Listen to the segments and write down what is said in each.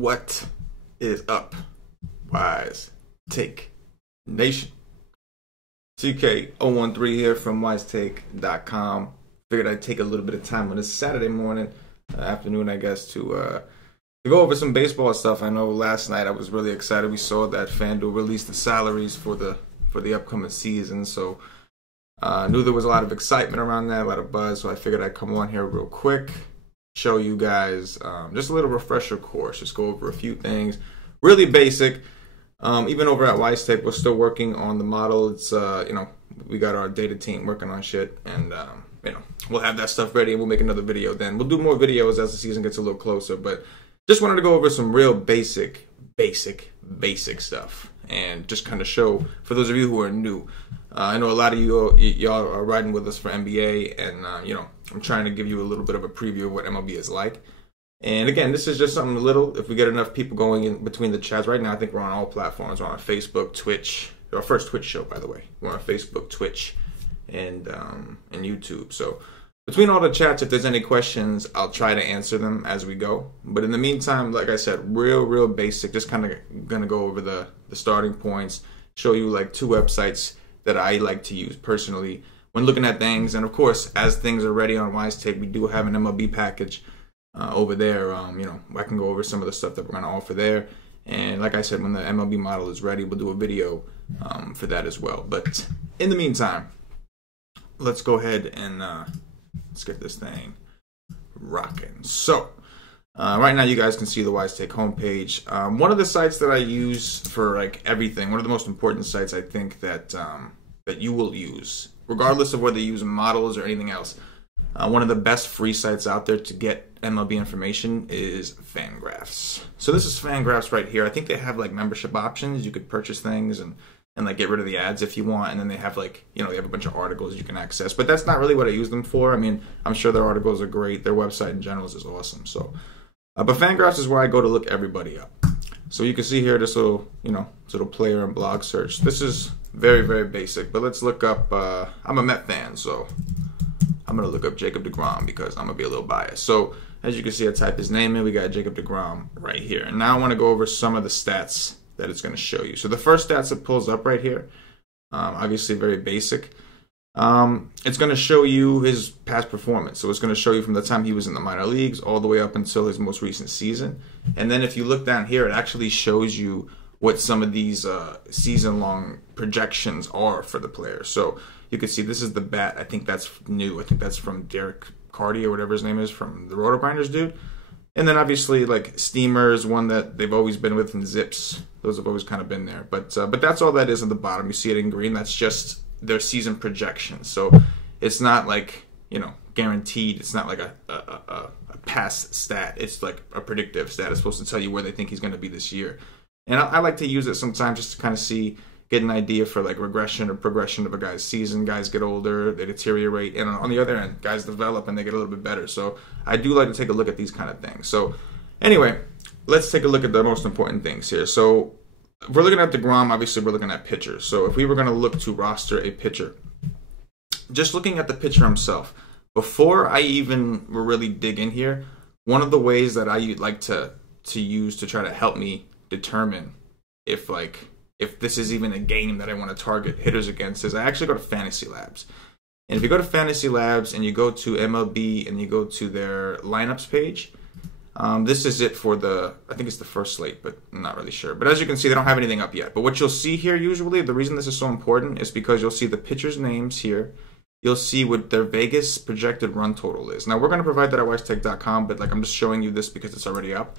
What is up, Wise Take Nation? TK013 here from wisetake.com. Figured I'd take a little bit of time on this Saturday morning, afternoon, I guess, to go over some baseball stuff. I know last night I was really excited. We saw that FanDuel released the salaries for the upcoming season, so knew there was a lot of excitement around that, a lot of buzz. So I figured I'd come on here real quick, show you guys just a little refresher course, just go over a few things, really basic. Even over at WiseTake, we're still working on the model. It's we got our data team working on shit, and we'll have that stuff ready, and we'll make another video then. We'll do more videos as the season gets a little closer, but just wanted to go over some real basic stuff, and just kind of show, for those of you who are new, I know a lot of y'all are riding with us for NBA, and I'm trying to give you a little bit of a preview of what MLB is like. And again, this is just something little. If we get enough people going in between the chats right now, I think we're on all platforms. We're on Facebook, Twitch. Our first Twitch show, by the way. We're on Facebook, Twitch, and YouTube. So between all the chats, if there's any questions, I'll try to answer them as we go. But in the meantime, like I said, real basic. Just kind of gonna go over the starting points, show you like 2 websites that I like to use personally when looking at things. And of course, as things are ready on WiseTake, we do have an MLB package over there. I can go over some of the stuff that we're going to offer there. And like I said, when the MLB model is ready, we'll do a video for that as well. But in the meantime, let's go ahead and let's get this thing rocking. So right now you guys can see the WiseTake homepage. One of the sites that I use for like everything, one of the most important sites I think that that you will use, regardless of whether you use models or anything else, one of the best free sites out there to get MLB information is FanGraphs. So this is FanGraphs right here. I think they have like membership options. You could purchase things and like get rid of the ads if you want. And then they have like, they have a bunch of articles you can access. But that's not really what I use them for. I mean, I'm sure their articles are great. Their website in general is awesome. So, but FanGraphs is where I go to look everybody up. So you can see here this little, little player and blog search. This is very basic. But let's look up, I'm a Met fan, so I'm going to look up Jacob deGrom because I'm going to be a little biased. So as you can see, I type his name in. We got Jacob deGrom right here. And now I want to go over some of the stats that it's going to show you. So the first stats it pulls up right here, obviously very basic. It's going to show you his past performance. So it's going to show you from the time he was in the minor leagues all the way up until his most recent season. And then if you look down here, it actually shows you what some of these season-long projections are for the players. So you can see this is the bat. I think that's new. I think that's from Derek Carty or whatever his name is, from the Roto Grinders dude. And then obviously like Steamer is one that they've always been with, and Zips. Those have always kind of been there. But that's all that is at the bottom. You see it in green. That's just their season projections. So it's not like, guaranteed. It's not like a past stat. It's like a predictive stat. It's supposed to tell you where they think he's going to be this year. And I like to use it sometimes just to kind of get an idea for like regression or progression of a guy's season. Guys get older, they deteriorate, and on the other end, guys develop and they get a little bit better. So I do like to take a look at these kind of things. So anyway, let's take a look at the most important things here. So if we're looking at deGrom, obviously we're looking at pitchers. So if we were going to look to roster a pitcher, just looking at the pitcher himself, before I even really dig in here, one of the ways that I like to use to try to help me determine if this is even a game that I want to target hitters against is I actually go to Fantasy Labs. And if you go to Fantasy Labs and you go to MLB and you go to their lineups page, this is it for I think it's the first slate, but I'm not really sure. But as you can see, they don't have anything up yet. But what you'll see here usually, the reason this is so important is because you'll see the pitchers' names here. You'll see what their Vegas projected run total is. Now, we're going to provide that at wisetake.com, but I'm just showing you this because it's already up.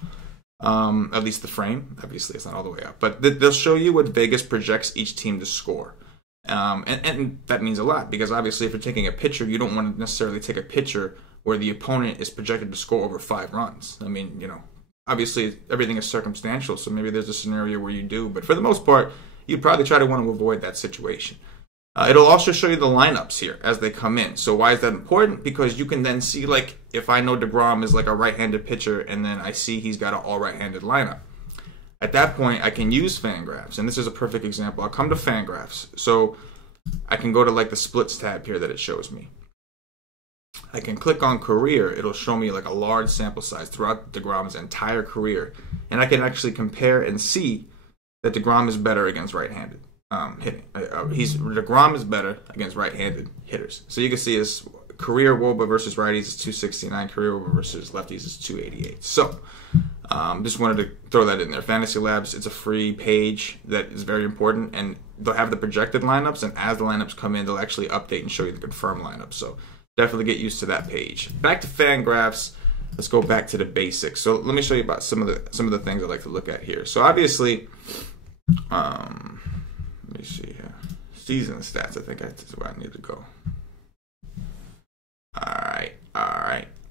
At least the frame. Obviously, it's not all the way up. But they'll show you what Vegas projects each team to score. And that means a lot because obviously if you're taking a pitcher, you don't want to necessarily take a pitcher where the opponent is projected to score over 5 runs. I mean, obviously everything is circumstantial, so maybe there's a scenario where you do. But for the most part, you'd probably try to want to avoid that situation. It'll also show you the lineups here as they come in. So why is that important? Because you can then see, like, if I know deGrom is like a right-handed pitcher and then I see he's got an all right-handed lineup. At that point, I can use FanGraphs. And this is a perfect example. I'll come to FanGraphs. So I can go to like the splits tab here that it shows me. I can click on career. It'll show me like a large sample size throughout DeGrom's entire career. And I can actually compare and see that DeGrom is better against right-handed hitting. DeGrom is better against right-handed hitters. So you can see his career WOBA versus righties is 269. Career WOBA versus lefties is 288. So just wanted to throw that in there. Fantasy Labs, it's a free page that is very important. And they'll have the projected lineups. And as the lineups come in, they'll actually update and show you the confirmed lineups. So definitely get used to that page. Back to FanGraphs. Let's go back to the basics. So let me show you about some of the things I like to look at here. So obviously, let me see here. Season stats. I think that's where I need to go.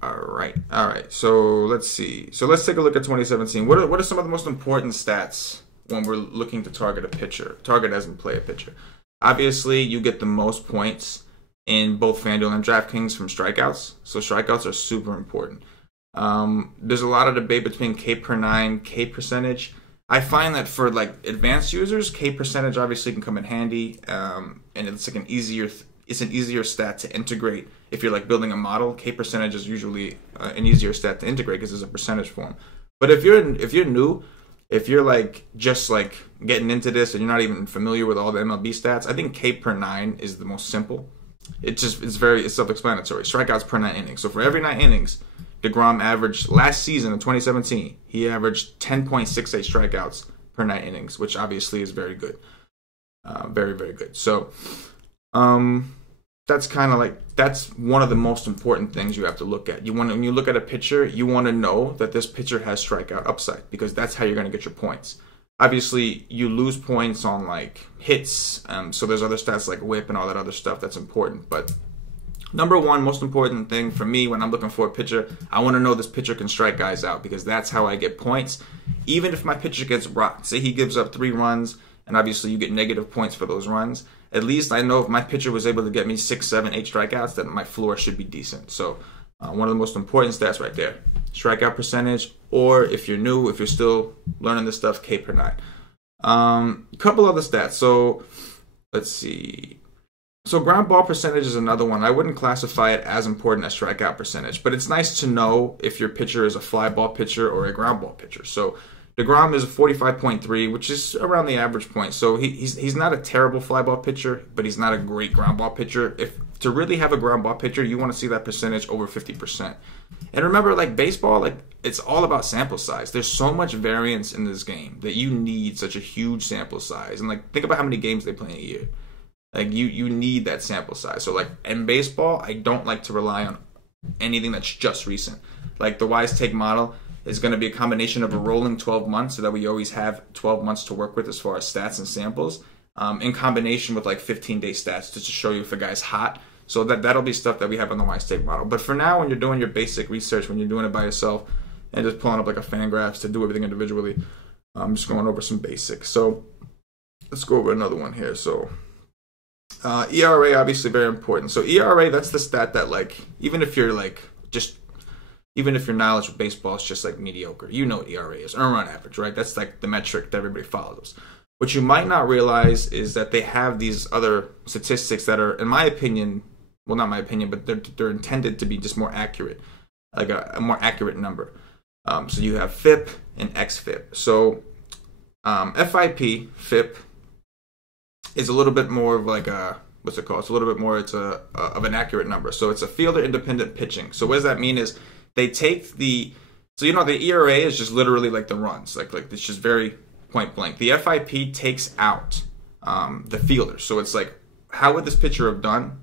All right. So let's see. So let's take a look at 2017. What are some of the most important stats when we're looking to target a pitcher? Target as in play a pitcher. Obviously, you get the most points in both FanDuel and DraftKings from strikeouts. So strikeouts are super important. There's a lot of debate between K per 9, K percentage. I find that for like advanced users, K percentage obviously can come in handy, and it's like an easier stat to integrate if you're like building a model. K percentage is usually an easier stat to integrate because it's a percentage form. But if you're new, if you're like just like getting into this and you're not even familiar with all the MLB stats, I think K per 9 is the most simple. It's self-explanatory. Strikeouts per 9 innings. So for every 9 innings, DeGrom averaged last season in 2017, he averaged 10.68 strikeouts per 9 innings, which obviously is very good. Very, very good. So that's kind of like, that's one of the most important things you have to look at. When you look at a pitcher, you want to know that this pitcher has strikeout upside because that's how you're going to get your points. Obviously, you lose points on like hits, so there's other stats like whip and all that other stuff that's important. But number one, most important thing for me when I'm looking for a pitcher, I want to know this pitcher can strike guys out because that's how I get points. Even if my pitcher gets rocked, say he gives up 3 runs, and obviously you get negative points for those runs, at least I know if my pitcher was able to get me 6, 7, 8 strikeouts, then my floor should be decent. So one of the most important stats right there, strikeout percentage, or if you're new, if you're still learning this stuff, K per 9. A couple other stats. So let's see. So ground ball percentage is another one. I wouldn't classify it as important as strikeout percentage, but it's nice to know if your pitcher is a fly ball pitcher or a ground ball pitcher. So DeGrom is a 45.3, which is around the average point. So he's not a terrible fly ball pitcher, but he's not a great ground ball pitcher. If to really have a ground ball pitcher, you want to see that percentage over 50%. And remember, like baseball, like it's all about sample size. There's so much variance in this game that you need such a huge sample size. And like think about how many games they play in a year. Like you need that sample size. So like in baseball, I don't like to rely on anything that's just recent. Like the Wise Take model is going to be a combination of a rolling 12 months so that we always have 12 months to work with as far as stats and samples, in combination with like 15-day stats just to show you if a guy's hot. So that'll be stuff that we have on the Wise Take model. But for now, when you're doing your basic research, when you're doing it by yourself and just pulling up like a FanGraphs to do everything individually, I'm just going over some basics. So let's go over another one here. So ERA, obviously very important. So ERA, that's the stat that like, even if your knowledge of baseball is just like mediocre, you know what ERA is, earned run average, right? That's like the metric that everybody follows. What you might not realize is that they have these other statistics that are, in my opinion, well, not my opinion, but they're intended to be just more accurate, like a more accurate number. So you have FIP and XFIP. So FIP is a little bit more of like a, what's it called? It's a little bit more, of an accurate number. So it's a fielder independent pitching. So what does that mean is they take the ERA is just literally like the runs, like it's just very point blank. The FIP takes out the fielder. So it's like, how would this pitcher have done?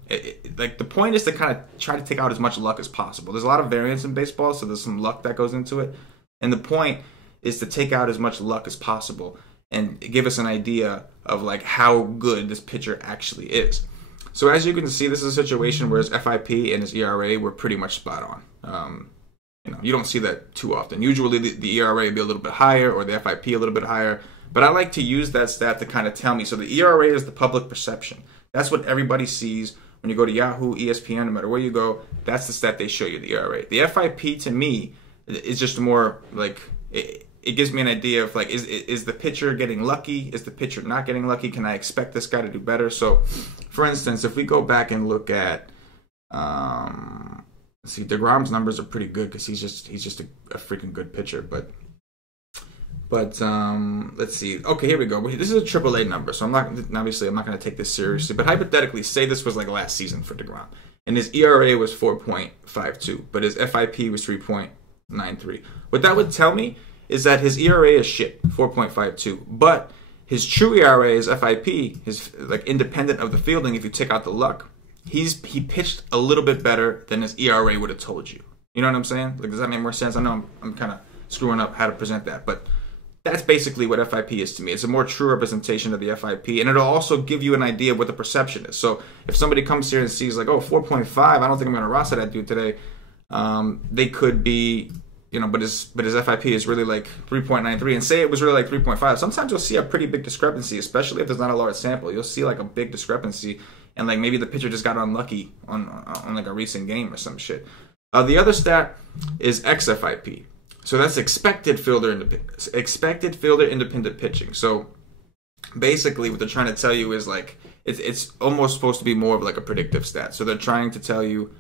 Like the point is to kind of try to take out as much luck as possible. There's a lot of variance in baseball, so there's some luck that goes into it. And the point is to take out as much luck as possible and give us an idea of like how good this pitcher actually is. So as you can see, this is a situation where his FIP and his ERA were pretty much spot on. You don't see that too often. Usually the ERA would be a little bit higher or the FIP a little bit higher. But I like to use that stat to kind of tell me. So the ERA is the public perception. That's what everybody sees when you go to Yahoo, ESPN, no matter where you go. That's the stat they show you, the ERA. The FIP to me is just more like, it gives me an idea of like, is the pitcher getting lucky? Is the pitcher not getting lucky? Can I expect this guy to do better? So for instance, if we go back and look at, see, DeGrom's numbers are pretty good because he's just a freaking good pitcher. But let's see. Okay, here we go. This is a AAA number, so I'm not going to take this seriously. But hypothetically, say this was like last season for DeGrom, and his ERA was 4.52, but his FIP was 3.93. What that would tell me is that his ERA is shit, 4.52, but his true ERA, his FIP, his like independent of the fielding, if you take out the luck, he pitched a little bit better than his ERA would have told you. You know what I'm saying? Like, does that make more sense? I know I'm kind of screwing up how to present that, but that's basically what FIP is to me. It's a more true representation of the FIP, and it'll also give you an idea of what the perception is. So if somebody comes here and sees like, oh, 4.5, I don't think I'm going to roster that dude today, they could be, you know, but his FIP is really like 3.93, and say it was really like 3.5. Sometimes you'll see a pretty big discrepancy, especially if there's not a large sample. You'll see like a big discrepancy, and like maybe the pitcher just got unlucky on like a recent game or some shit. The other stat is xFIP. So that's expected fielder independent pitching. So basically what they're trying to tell you is like it's almost supposed to be more of like a predictive stat. So they're trying to tell you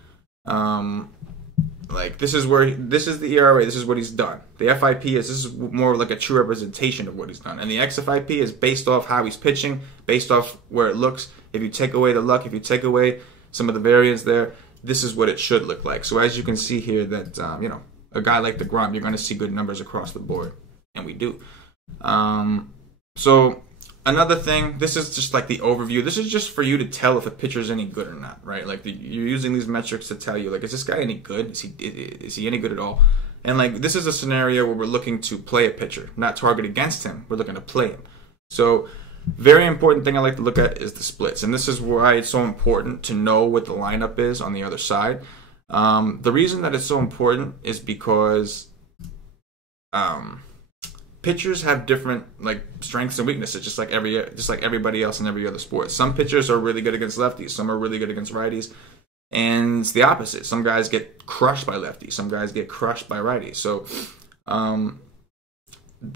like this is the ERA, this is what he's done. The FIP this is more like a true representation of what he's done. And the xFIP is based off how he's pitching, based off where it looks. If you take away the luck, if you take away some of the variance there, this is what it should look like. So as you can see here that you know, a guy like DeGrom, you're going to see good numbers across the board, and we do. So another thing, this is just like the overview. This is just for you to tell if a pitcher is any good or not, right? Like you're using these metrics to tell you, like, is this guy any good? Is he any good at all? And like this is a scenario where we're looking to play a pitcher, not target against him. We're looking to play him. So very important thing I like to look at is the splits, and this is why it's so important to know what the lineup is on the other side. The reason that it's so important is because pitchers have different like strengths and weaknesses, just like everybody else in every other sport. Some pitchers are really good against lefties, some are really good against righties, and it's the opposite. Some guys get crushed by lefties, some guys get crushed by righties. So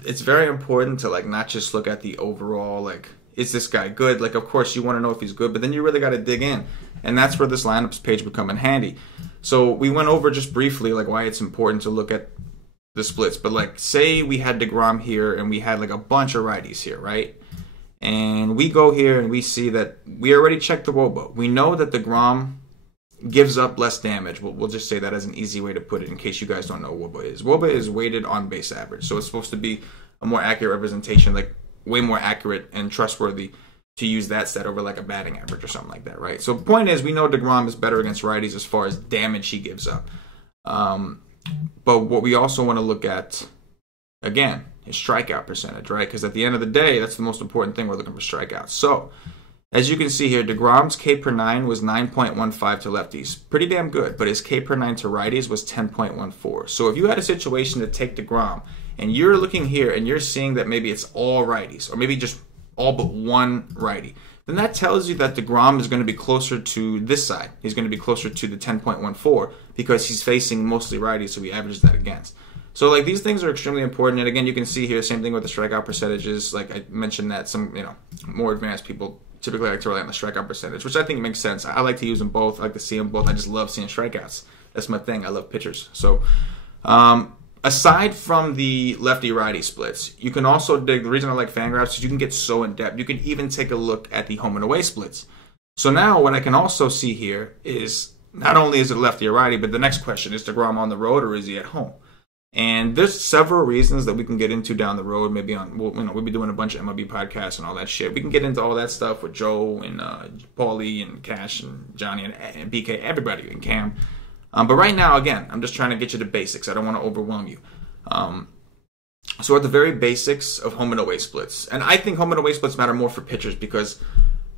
it's very important to like not just look at the overall like, is this guy good? Like, of course you want to know if he's good, but then you really got to dig in, and that's where this lineups page would come in handy. So we went over just briefly like why it's important to look at the splits, but like say we had DeGrom here and we had like a bunch of righties here, right? And we go here and we see that we already checked the WOBA. We know that DeGrom gives up less damage. We'll just say that as an easy way to put it in case you guys don't know what WOBA is. WOBA is weighted on base average, so it's supposed to be a more accurate representation, like way more accurate and trustworthy to use that stat over like a batting average or something like that, right? So the point is, we know DeGrom is better against righties as far as damage he gives up. But what we also want to look at, again, is strikeout percentage, right? Because at the end of the day, that's the most important thing. We're looking for strikeouts. So as you can see here, DeGrom's K per 9 was 9.15 to lefties. Pretty damn good, but his K per 9 to righties was 10.14. So if you had a situation to take DeGrom, and you're looking here and you're seeing that maybe it's all righties, or maybe just all but one righty, then that tells you that DeGrom is going to be closer to this side. He's going to be closer to the 10.14 because he's facing mostly righties, so he averages that against. So like these things are extremely important. And again, you can see here, same thing with the strikeout percentages. Like I mentioned that some, you know, more advanced people typically like to rely on the strikeout percentage, which I think makes sense. I like to use them both. I like to see them both. I just love seeing strikeouts. That's my thing. I love pitchers. So aside from the lefty-righty splits, you can also dig. The reason I like FanGraphs is you can get so in-depth. You can even take a look at the home and away splits. So now what I can also see here is not only is it lefty or righty, but the next question is DeGrom on the road or is he at home? And there's several reasons that we can get into down the road. Maybe we'll be doing a bunch of MLB podcasts and all that shit. We can get into all that stuff with Joe and Paulie and Cash and Johnny and BK, everybody, and Cam. But right now, again, I'm just trying to get you the basics. I don't want to overwhelm you. So at the very basics of home and away splits, and I think home and away splits matter more for pitchers because,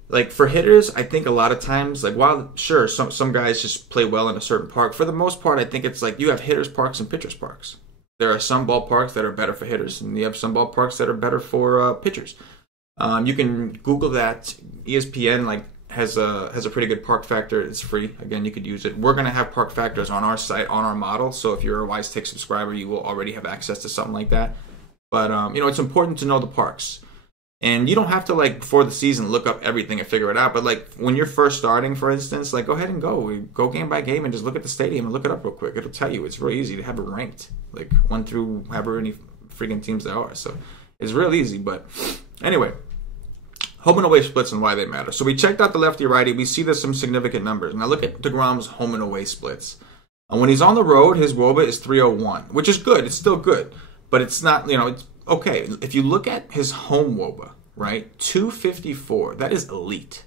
like, for hitters, I think a lot of times, like, while sure some guys just play well in a certain park, for the most part, I think it's like you have hitters parks and pitchers parks. There are some ballparks that are better for hitters, and you have some ballparks that are better for pitchers. You can Google that. ESPN has a pretty good park factor. It's free. Again, you could use it. We're going to have park factors on our site, on our model. So if you're a Wise Take subscriber, you will already have access to something like that. But it's important to know the parks. And you don't have to, like, before the season, look up everything and figure it out. But, like, when you're first starting, for instance, like, go ahead and go game by game and just look at the stadium and look it up real quick. It'll tell you. It's really easy to have it ranked, like 1 through however many freaking teams there are. So it's real easy. But anyway, home and away splits and why they matter. So we checked out the lefty-righty. We see there's some significant numbers. Now look at DeGrom's home and away splits. And when he's on the road, his WOBA is 301, which is good. It's still good. But it's not, it's okay. If you look at his home WOBA, right, 254, that is elite.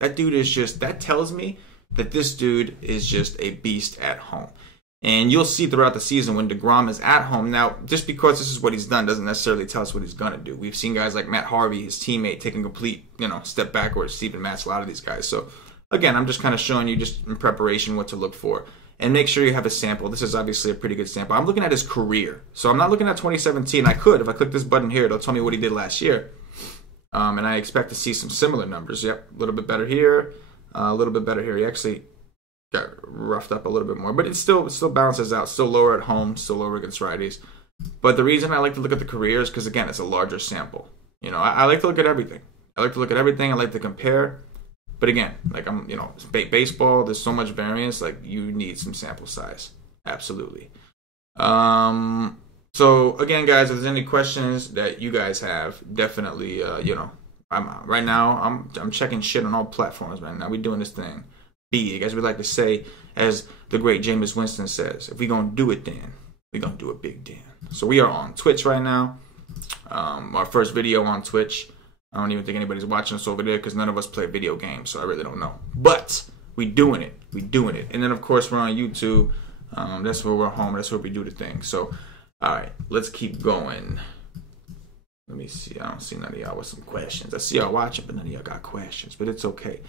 That dude is just, that tells me that this dude is just a beast at home. And you'll see throughout the season when DeGrom is at home. Now, just because this is what he's done doesn't necessarily tell us what he's going to do. We've seen guys like Matt Harvey, his teammate, taking complete, step backwards, Steven Matz, a lot of these guys. So, again, I'm just kind of showing you just in preparation what to look for. And make sure you have a sample. This is obviously a pretty good sample. I'm looking at his career. So I'm not looking at 2017. I could. If I click this button here, it'll tell me what he did last year. And I expect to see some similar numbers. Yep, a little bit better here. A little bit better here. He actually got roughed up a little bit more. But it still balances out. Still lower at home. Still lower against righties. But the reason I like to look at the career is because, again, it's a larger sample. I like to look at everything. I like to compare. But again, like baseball, there's so much variance, like you need some sample size. Absolutely. So again, guys, if there's any questions that you guys have, definitely, right now, I'm checking shit on all platforms right now. We're doing this thing big, as we like to say, as the great Jameis Winston says, if we gonna do it then, we gonna do it big then. So we are on Twitch right now. Our first video on Twitch. I don't even think anybody's watching us over there because none of us play video games, so I really don't know. But we doing it. And then, of course, we're on YouTube. That's where we're home. That's where we do the thing. So, all right, let's keep going. Let me see. I don't see none of y'all with some questions. I see y'all watching, but none of y'all got questions. But it's okay.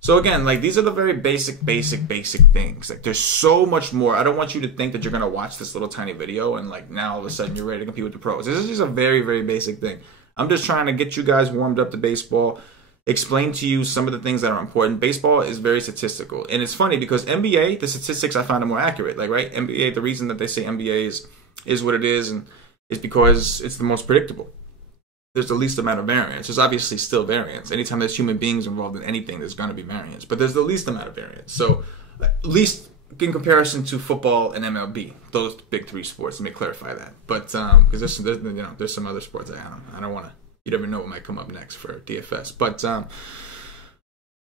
So, again, like, these are the very basic things. Like, there's so much more. I don't want you to think that you're going to watch this little tiny video and, like, now all of a sudden you're ready to compete with the pros. This is just a very, very basic thing. I'm just trying to get you guys warmed up to baseball, explain to you some of the things that are important. Baseball is very statistical. And it's funny because NBA, the statistics I find are more accurate. Like, right? NBA, the reason that they say NBA is what it is and is because it's the most predictable. There's the least amount of variance. There's obviously still variance. Anytime there's human beings involved in anything, there's going to be variance. But there's the least amount of variance. So, at least in comparison to football and MLB, those big three sports. Let me clarify that. But because there's some other sports I don't want to. You never know what might come up next for DFS.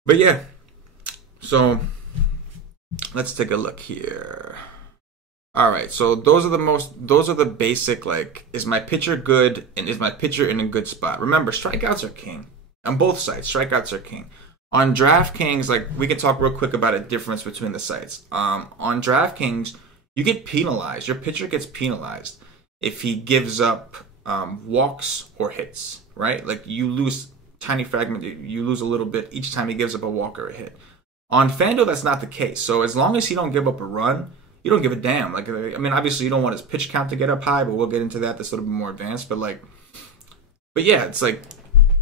But yeah. So let's take a look here. All right. So those are the basic, like, is my pitcher good and is my pitcher in a good spot? Remember, strikeouts are king on both sides. Strikeouts are king. On DraftKings, like, we can talk real quick about a difference between the sites. On DraftKings, you get penalized. Your pitcher gets penalized if he gives up walks or hits, right? Like, you lose tiny fragment. You lose a little bit each time he gives up a walk or a hit. On FanDuel, that's not the case. So as long as he don't give up a run, you don't give a damn. Like, I mean, obviously you don't want his pitch count to get up high, but we'll get into that. That's a little bit more advanced. But yeah, it's like,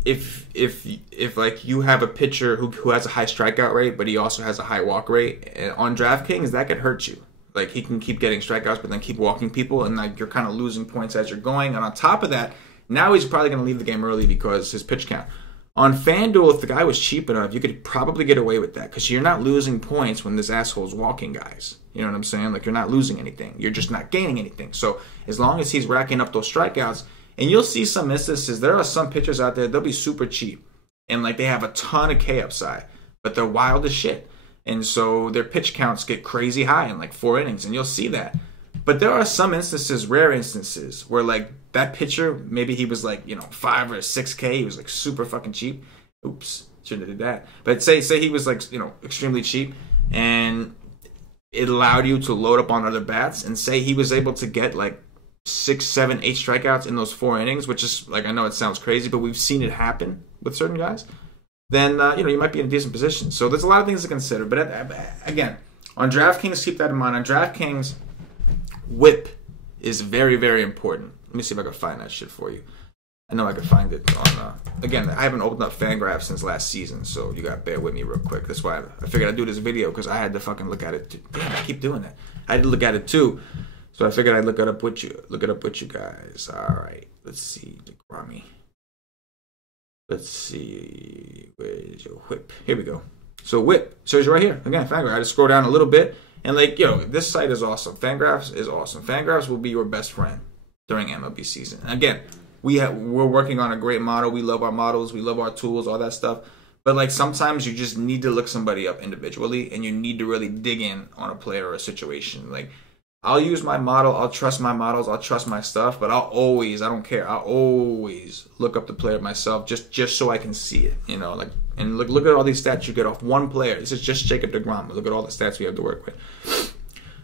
if like you have a pitcher who has a high strikeout rate, but he also has a high walk rate on DraftKings, that could hurt you. Like, he can keep getting strikeouts, but then keep walking people, and like you're kind of losing points as you're going. And on top of that, now he's probably going to leave the game early because his pitch count. On FanDuel, if the guy was cheap enough, you could probably get away with that because you're not losing points when this asshole's walking guys. You know what I'm saying? Like, you're not losing anything. You're just not gaining anything. So as long as he's racking up those strikeouts. And you'll see some instances, there are some pitchers out there, they'll be super cheap. And, like, they have a ton of K upside, but they're wild as shit. And so their pitch counts get crazy high in, like, 4 innings, and you'll see that. But there are some instances, rare instances, where, like, that pitcher, maybe he was, like, 5 or 6K, he was, like, super fucking cheap. Oops, shouldn't have did that. But say he was, like, extremely cheap, and it allowed you to load up on other bats, and say he was able to get, like, 6, 7, 8 strikeouts in those 4 innings, which is, like, I know it sounds crazy, but we've seen it happen with certain guys, then, you might be in a decent position. So there's a lot of things to consider. But again, on DraftKings, keep that in mind. On DraftKings, whip is very, very important. Let me see if I can find that shit for you. I know I can find it on, again, I haven't opened up FanGraphs since last season, so you got to bear with me real quick. That's why I figured I'd do this video, because I had to fucking look at it too. Damn, I keep doing that. I had to look at it too. So I figured I'd look it up with you guys. All right, let's see, DeGrommy. Let's see, where's your whip? Here we go. So whip shows you right here. Again, FanGraphs. I just scroll down a little bit, and like, yo, this site is awesome. FanGraphs is awesome. FanGraphs will be your best friend during MLB season. And again, we're working on a great model. We love our models. We love our tools, all that stuff. But like sometimes you just need to look somebody up individually, and you need to really dig in on a player or a situation. Like, I'll use my model, I'll trust my models, I'll trust my stuff, but I don't care. I'll always look up the player myself just so I can see it, you know, like, and look at all these stats you get off one player. This is just Jacob deGrom. Look at all the stats we have to work with.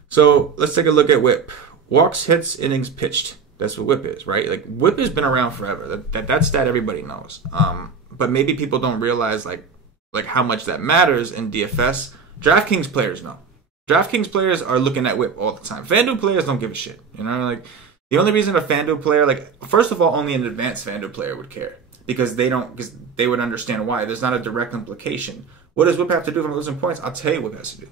So let's take a look at whip. Walks, hits, innings pitched. That's what whip is, right? Like, whip has been around forever. That stat everybody knows. But maybe people don't realize like how much that matters in DFS. DraftKings players know. DraftKings players are looking at whip all the time. FanDuel players don't give a shit. You know, like, the only reason a FanDuel player, like, first of all, only an advanced FanDuel player would care, because they would understand why. There's not a direct implication. What does whip have to do from losing points? I'll tell you what it has to do.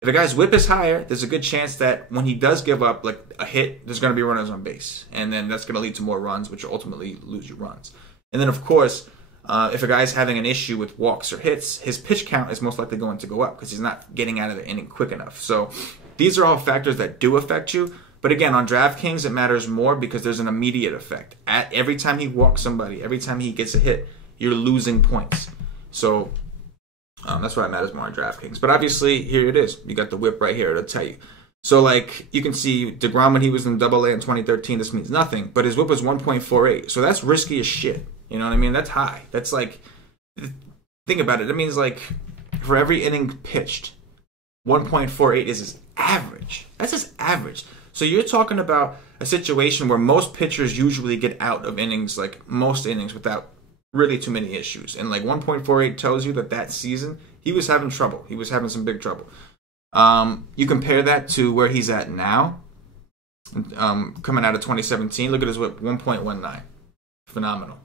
If a guy's whip is higher, there's a good chance that when he does give up like a hit, there's going to be runners on base, and then that's going to lead to more runs, which will ultimately lose you runs. And then, of course, if a guy's having an issue with walks or hits, his pitch count is most likely going to go up because he's not getting out of the inning quick enough. So these are all factors that do affect you. But again, on DraftKings, it matters more because there's an immediate effect. Every time he walks somebody, every time he gets a hit, you're losing points. So that's why it matters more on DraftKings. But obviously, here it is. You got the whip right here. It'll tell you. So, like, you can see DeGrom when he was in Double-A in 2013, this means nothing. But his whip was 1.48. So that's risky as shit. You know what I mean? That's high. That's like, think about it. That means, like, for every inning pitched, 1.48 is his average. That's his average. So you're talking about a situation where most pitchers usually get out of innings, like most innings, without really too many issues. And like 1.48 tells you that season, he was having trouble. He was having some big trouble. You compare that to where he's at now, coming out of 2017. Look at his whip, 1.19. Phenomenal.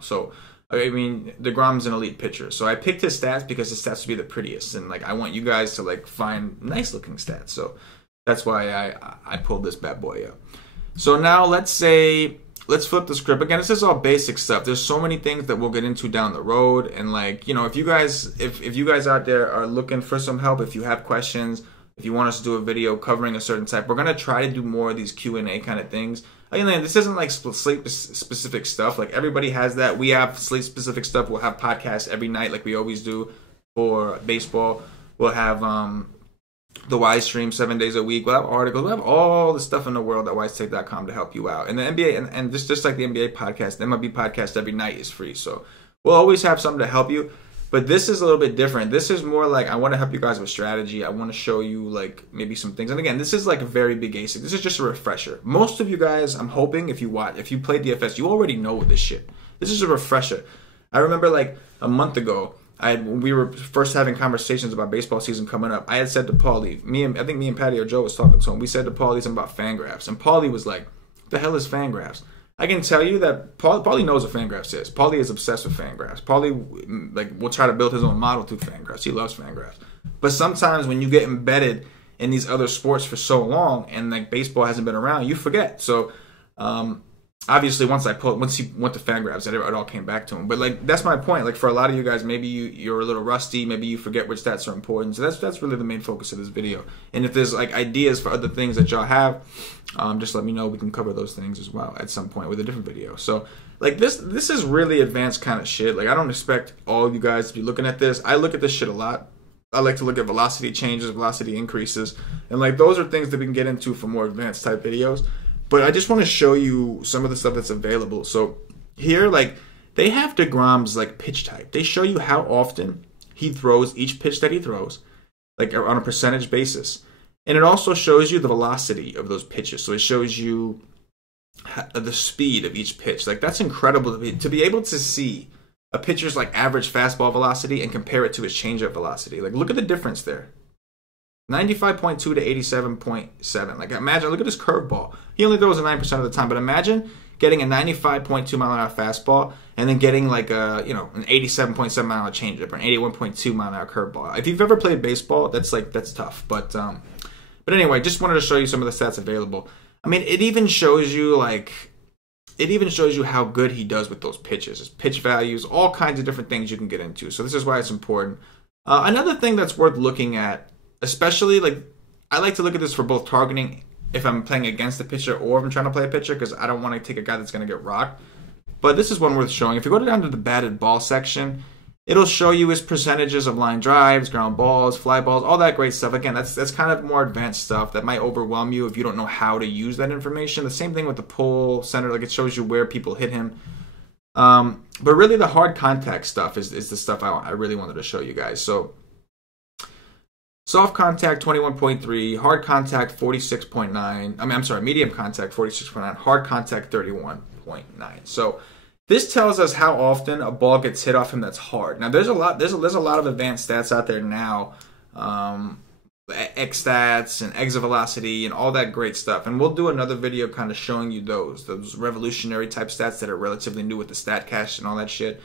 So, I mean, DeGrom's an elite pitcher. So I picked his stats because his stats would be the prettiest. And, like, I want you guys to, like, find nice-looking stats. So that's why I pulled this bad boy up. So now let's flip the script. Again, this is all basic stuff. There's so many things that we'll get into down the road. And, like, you know, if you guys out there are looking for some help, if you have questions, if you want us to do a video covering a certain type, we're going to try to do more of these Q&A kind of things. I mean, this isn't like sleep-specific stuff. Like, everybody has that. We have sleep-specific stuff. We'll have podcasts every night like we always do for baseball. We'll have the Wise Stream 7 days a week. We'll have articles. We'll have all the stuff in the world at wisetech.com to help you out. And the NBA, and just like the NBA podcast, the MLB podcast every night is free. So we'll always have something to help you. But this is a little bit different. This is more like, I want to help you guys with strategy. I want to show you, like, maybe some things. And again, this is like a very big basic. This is just a refresher. Most of you guys, I'm hoping, if you play DFS, you already know this shit. This is a refresher. I remember, like, a month ago, when we were first having conversations about baseball season coming up, I had said to Paulie, I think me and Patty or Joe was talking to him. We said to Paulie something about FanGraphs. And Paulie was like, what the hell is FanGraphs? I can tell you that Paulie knows what FanGraphs is. Paulie is obsessed with FanGraphs. Paulie, like, will try to build his own model through FanGraphs. He loves FanGraphs. But sometimes when you get embedded in these other sports for so long and, like, baseball hasn't been around, you forget. So, obviously, once he went to FanGraphs, it all came back to him. But, like, that's my point. Like, for a lot of you guys, maybe you're a little rusty. Maybe you forget which stats are important. So that's really the main focus of this video. And if there's, like, ideas for other things that y'all have, just let me know. We can cover those things as well at some point with a different video. So, like, this is really advanced kind of shit. Like, I don't expect all of you guys to be looking at this. I look at this shit a lot. I like to look at velocity changes, velocity increases. And, like, those are things that we can get into for more advanced type videos. But I just want to show you some of the stuff that's available. So here, like, they have DeGrom's, like, pitch type. They show you how often he throws each pitch that he throws, like, on a percentage basis. And it also shows you the velocity of those pitches. So it shows you the speed of each pitch. Like, that's incredible to be able to see a pitcher's, like, average fastball velocity and compare it to his changeup velocity. Like, look at the difference there. 95.2 to 87.7. Like, imagine, look at this curveball. He only throws it 9% of the time, but imagine getting a 95.2 mile an hour fastball and then getting, like, an 87.7 mile an hour changeup or an 81.2 mile an hour curveball. If you've ever played baseball, that's tough. But anyway, just wanted to show you some of the stats available. I mean, it even shows you, like, it even shows you how good he does with those pitches, his pitch values, all kinds of different things you can get into. So this is why it's important. Another thing that's worth looking at, especially like I like to look at this for both targeting if I'm playing against the pitcher or if I'm trying to play a pitcher, because I don't want to take a guy that's going to get rocked. But this is one worth showing. If you go down to the batted ball section, it'll show you his percentages of line drives, ground balls, fly balls, all that great stuff. Again, that's kind of more advanced stuff that might overwhelm you if you don't know how to use that information. The same thing with the pull center, like it shows you where people hit him. But really the hard contact stuff is the stuff I really wanted to show you guys. So soft contact 21.3, hard contact 46.9. Medium contact 46.9, hard contact 31.9. So this tells us how often a ball gets hit off him that's hard. Now there's a lot of advanced stats out there now, X stats and exit velocity and all that great stuff. And we'll do another video kind of showing you those revolutionary type stats that are relatively new with the StatCast and all that shit.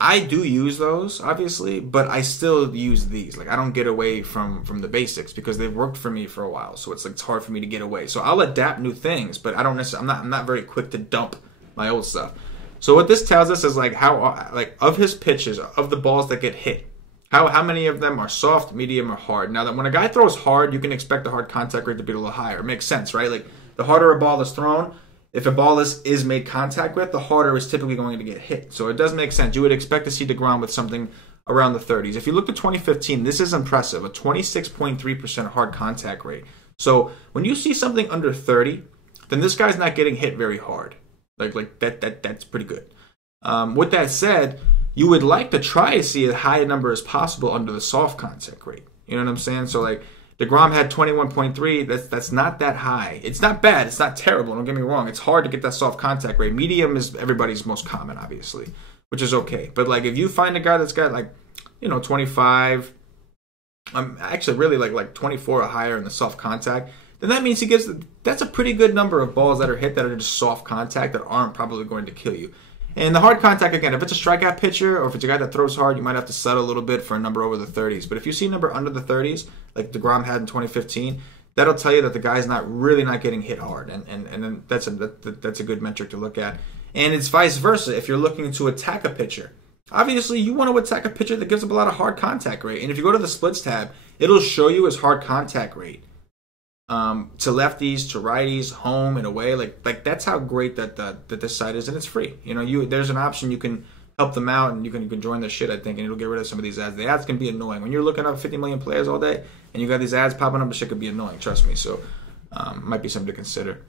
I do use those, obviously, but I still use these. Like I don't get away from the basics because they've worked for me for a while. So it's like it's hard for me to get away. So I'll adapt new things, but I don't necessarily. I'm not very quick to dump my old stuff. So what this tells us is like how of his pitches, of the balls that get hit, how many of them are soft, medium, or hard. Now that when a guy throws hard, you can expect the hard contact rate to be a little higher. It makes sense, right? Like the harder a ball is thrown, if a ball is made contact with, the harder is typically going to get hit. So it does make sense. You would expect to see DeGrom with something around the 30s. If you look at 2015, this is impressive, a 26.3% hard contact rate. So when you see something under 30, then this guy's not getting hit very hard. Like that's pretty good. With that said, you would like to try to see as high a number as possible under the soft contact rate. You know what I'm saying? So like DeGrom had 21.3. That's not that high. It's not bad. It's not terrible. Don't get me wrong. It's hard to get that soft contact rate. Medium is everybody's most common, obviously, which is okay. But like if you find a guy that's got like 25, actually really like 24 or higher in the soft contact, then that means that's a pretty good number of balls that are hit that are just soft contact that aren't probably going to kill you. And the hard contact, again, if it's a strikeout pitcher or if it's a guy that throws hard, you might have to settle a little bit for a number over the 30s. But if you see a number under the 30s, like DeGrom had in 2015, that'll tell you that the guy's not getting hit hard. And then that's a good metric to look at. And it's vice versa if you're looking to attack a pitcher. Obviously, you want to attack a pitcher that gives up a lot of hard contact rate. And if you go to the splits tab, it'll show you his hard contact rate. To lefties, to righties, home and away, like that's how great that this site is, and it's free. There's an option you can help them out, and you can join their shit, I think, and it'll get rid of some of these ads. The ads can be annoying when you're looking up 50 million players all day, and you got these ads popping up. The shit could be annoying, trust me. So, might be something to consider.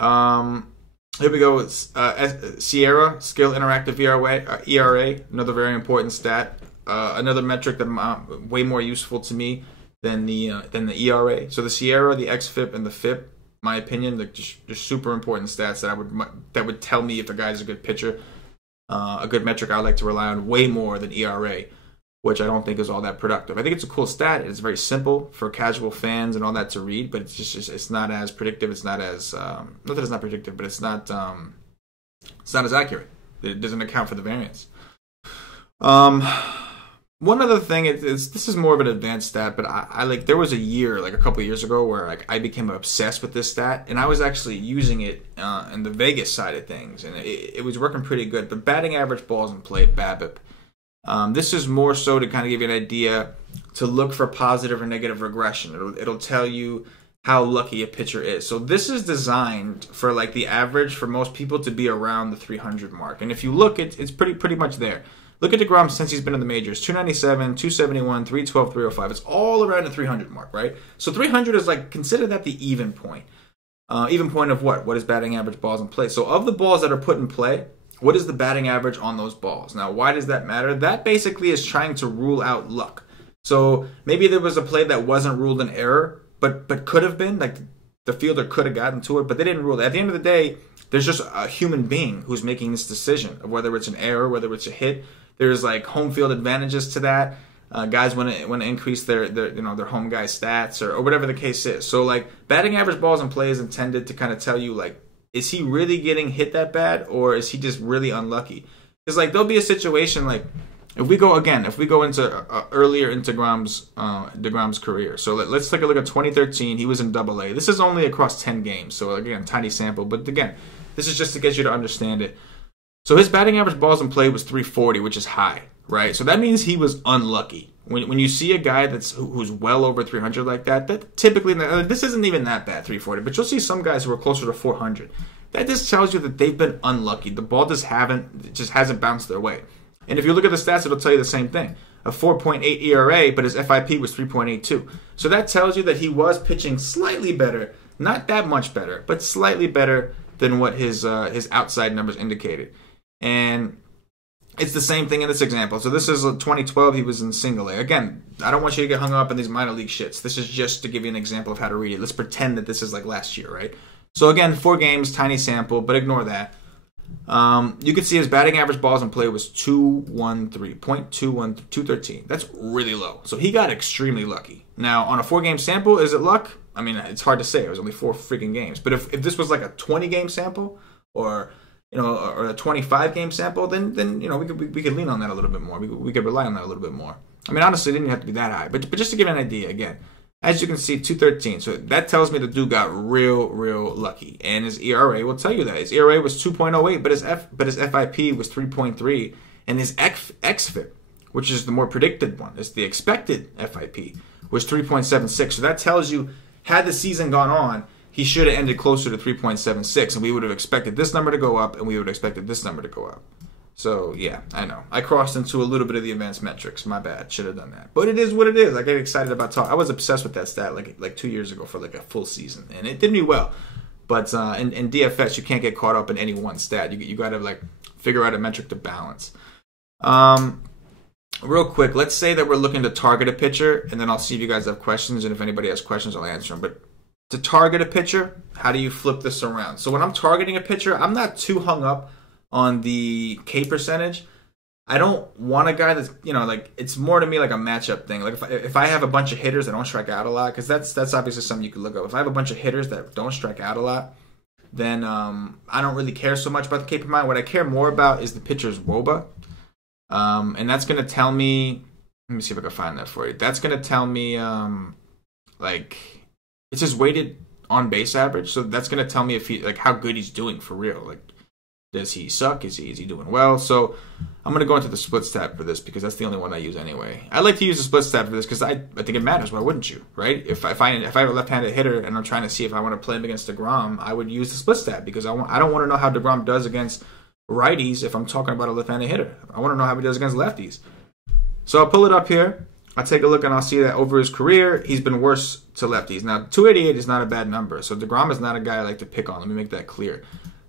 Here we go. Sierra Skill Interactive ERA, another very important stat, another metric that way more useful to me than the ERA. So the Sierra, the xFIP, and the FIP, my opinion, they're just super important stats that would tell me if a guy's a good pitcher. A good metric I like to rely on way more than ERA, which I don't think is all that productive. I think it's a cool stat. It's very simple for casual fans and all that to read, but it's not as predictive. It's not as not that it's not predictive, but it's not as accurate. It doesn't account for the variance. One other thing, this is more of an advanced stat, but I like there was a year, like a couple of years ago, where I became obsessed with this stat, and I was actually using it in the Vegas side of things, and it was working pretty good. But batting average balls in play, BABIP. This is more so to kind of give you an idea to look for positive or negative regression. It'll tell you how lucky a pitcher is. So this is designed for like the average for most people to be around the 300 mark, and if you look, it's pretty much there. Look at DeGrom since he's been in the majors. 297, 271, 312, 305. It's all around the 300 mark, right? So 300 is like, consider that the even point. Even point of what? What is batting average balls in play? So of the balls that are put in play, what is the batting average on those balls? Now, why does that matter? That basically is trying to rule out luck. So maybe there was a play that wasn't ruled an error, but could have been. Like the fielder could have gotten to it, but they didn't rule it. At the end of the day, there's just a human being who's making this decision of whether it's an error, whether it's a hit. There's like home field advantages to that. Guys want to increase their home guy stats or whatever the case is. So like batting average balls in play is intended to kind of tell you like, is he really getting hit that bad or is he just really unlucky? Because like there'll be a situation like if we go into earlier into DeGrom's career, so let's take a look at 2013. He was in AA. This is only across 10 games, so again, tiny sample. But again, this is just to get you to understand it. So his batting average balls in play was 340, which is high, right? So that means he was unlucky. When you see a guy who's well over 300 like that typically, this isn't even that bad, 340, but you'll see some guys who are closer to 400. That just tells you that they've been unlucky. The ball just hasn't bounced their way. And if you look at the stats, it'll tell you the same thing. A 4.8 ERA, but his FIP was 3.82. So that tells you that he was pitching slightly better, not that much better, but slightly better than what his outside numbers indicated. And it's the same thing in this example. So this is 2012. He was in single A. Again, I don't want you to get hung up on these minor league shits. This is just to give you an example of how to read it. Let's pretend that this is like last year, right? So again, 4 games, tiny sample, but ignore that. You can see his batting average balls in play was 213. That's really low. So he got extremely lucky. Now, on a 4-game sample, is it luck? I mean, it's hard to say. It was only 4 freaking games. But if this was like a 20-game sample or or a 25-game sample, then we could lean on that a little bit more. We could rely on that a little bit more. I mean, honestly, it didn't have to be that high. But just to give you an idea, again, as you can see, 213. So that tells me the dude got real lucky. And his ERA will tell you that. His ERA was 2.08, but his FIP was 3.3. And his xFIP, which is the more predicted one, is the expected FIP, was 3.76. So that tells you, had the season gone on, he should have ended closer to 3.76. And we would have expected this number to go up, and we would have expected this number to go up. So, yeah, I know. I crossed into a little bit of the advanced metrics. My bad. Should have done that. But it is what it is. I get excited about talk. I was obsessed with that stat like 2 years ago for like a full season. And it did me well. But in DFS, you can't get caught up in any one stat. You got to like figure out a metric to balance. Real quick, let's say that we're looking to target a pitcher. And then I'll see if you guys have questions. And if anybody has questions, I'll answer them. But to target a pitcher, how do you flip this around? So when I'm targeting a pitcher, I'm not too hung up on the K percentage. I don't want a guy that's, like, it's more to me like a matchup thing. Like if I have a bunch of hitters that don't strike out a lot, because that's obviously something you could look up. If I have a bunch of hitters that don't strike out a lot, then I don't really care so much about the K per nine. What I care more about is the pitcher's WOBA. And that's going to tell me, let me see if I can find that for you. That's going to tell me, like, it's his weighted on base average. So that's going to tell me if he, like, how good he's doing for real. Like, does he suck? Is he doing well? So I'm going to go into the splits tab for this because that's the only one I use anyway. I like to use the splits tab for this because I think it matters. Why wouldn't you, right? If I have a left-handed hitter and I'm trying to see if I want to play him against DeGrom, I would use the splits tab because I don't want to know how DeGrom does against righties if I'm talking about a left-handed hitter. I want to know how he does against lefties. So I'll pull it up here. I'll take a look and I'll see that over his career, he's been worse to lefties. Now, 288 is not a bad number. So DeGrom is not a guy I like to pick on. Let me make that clear.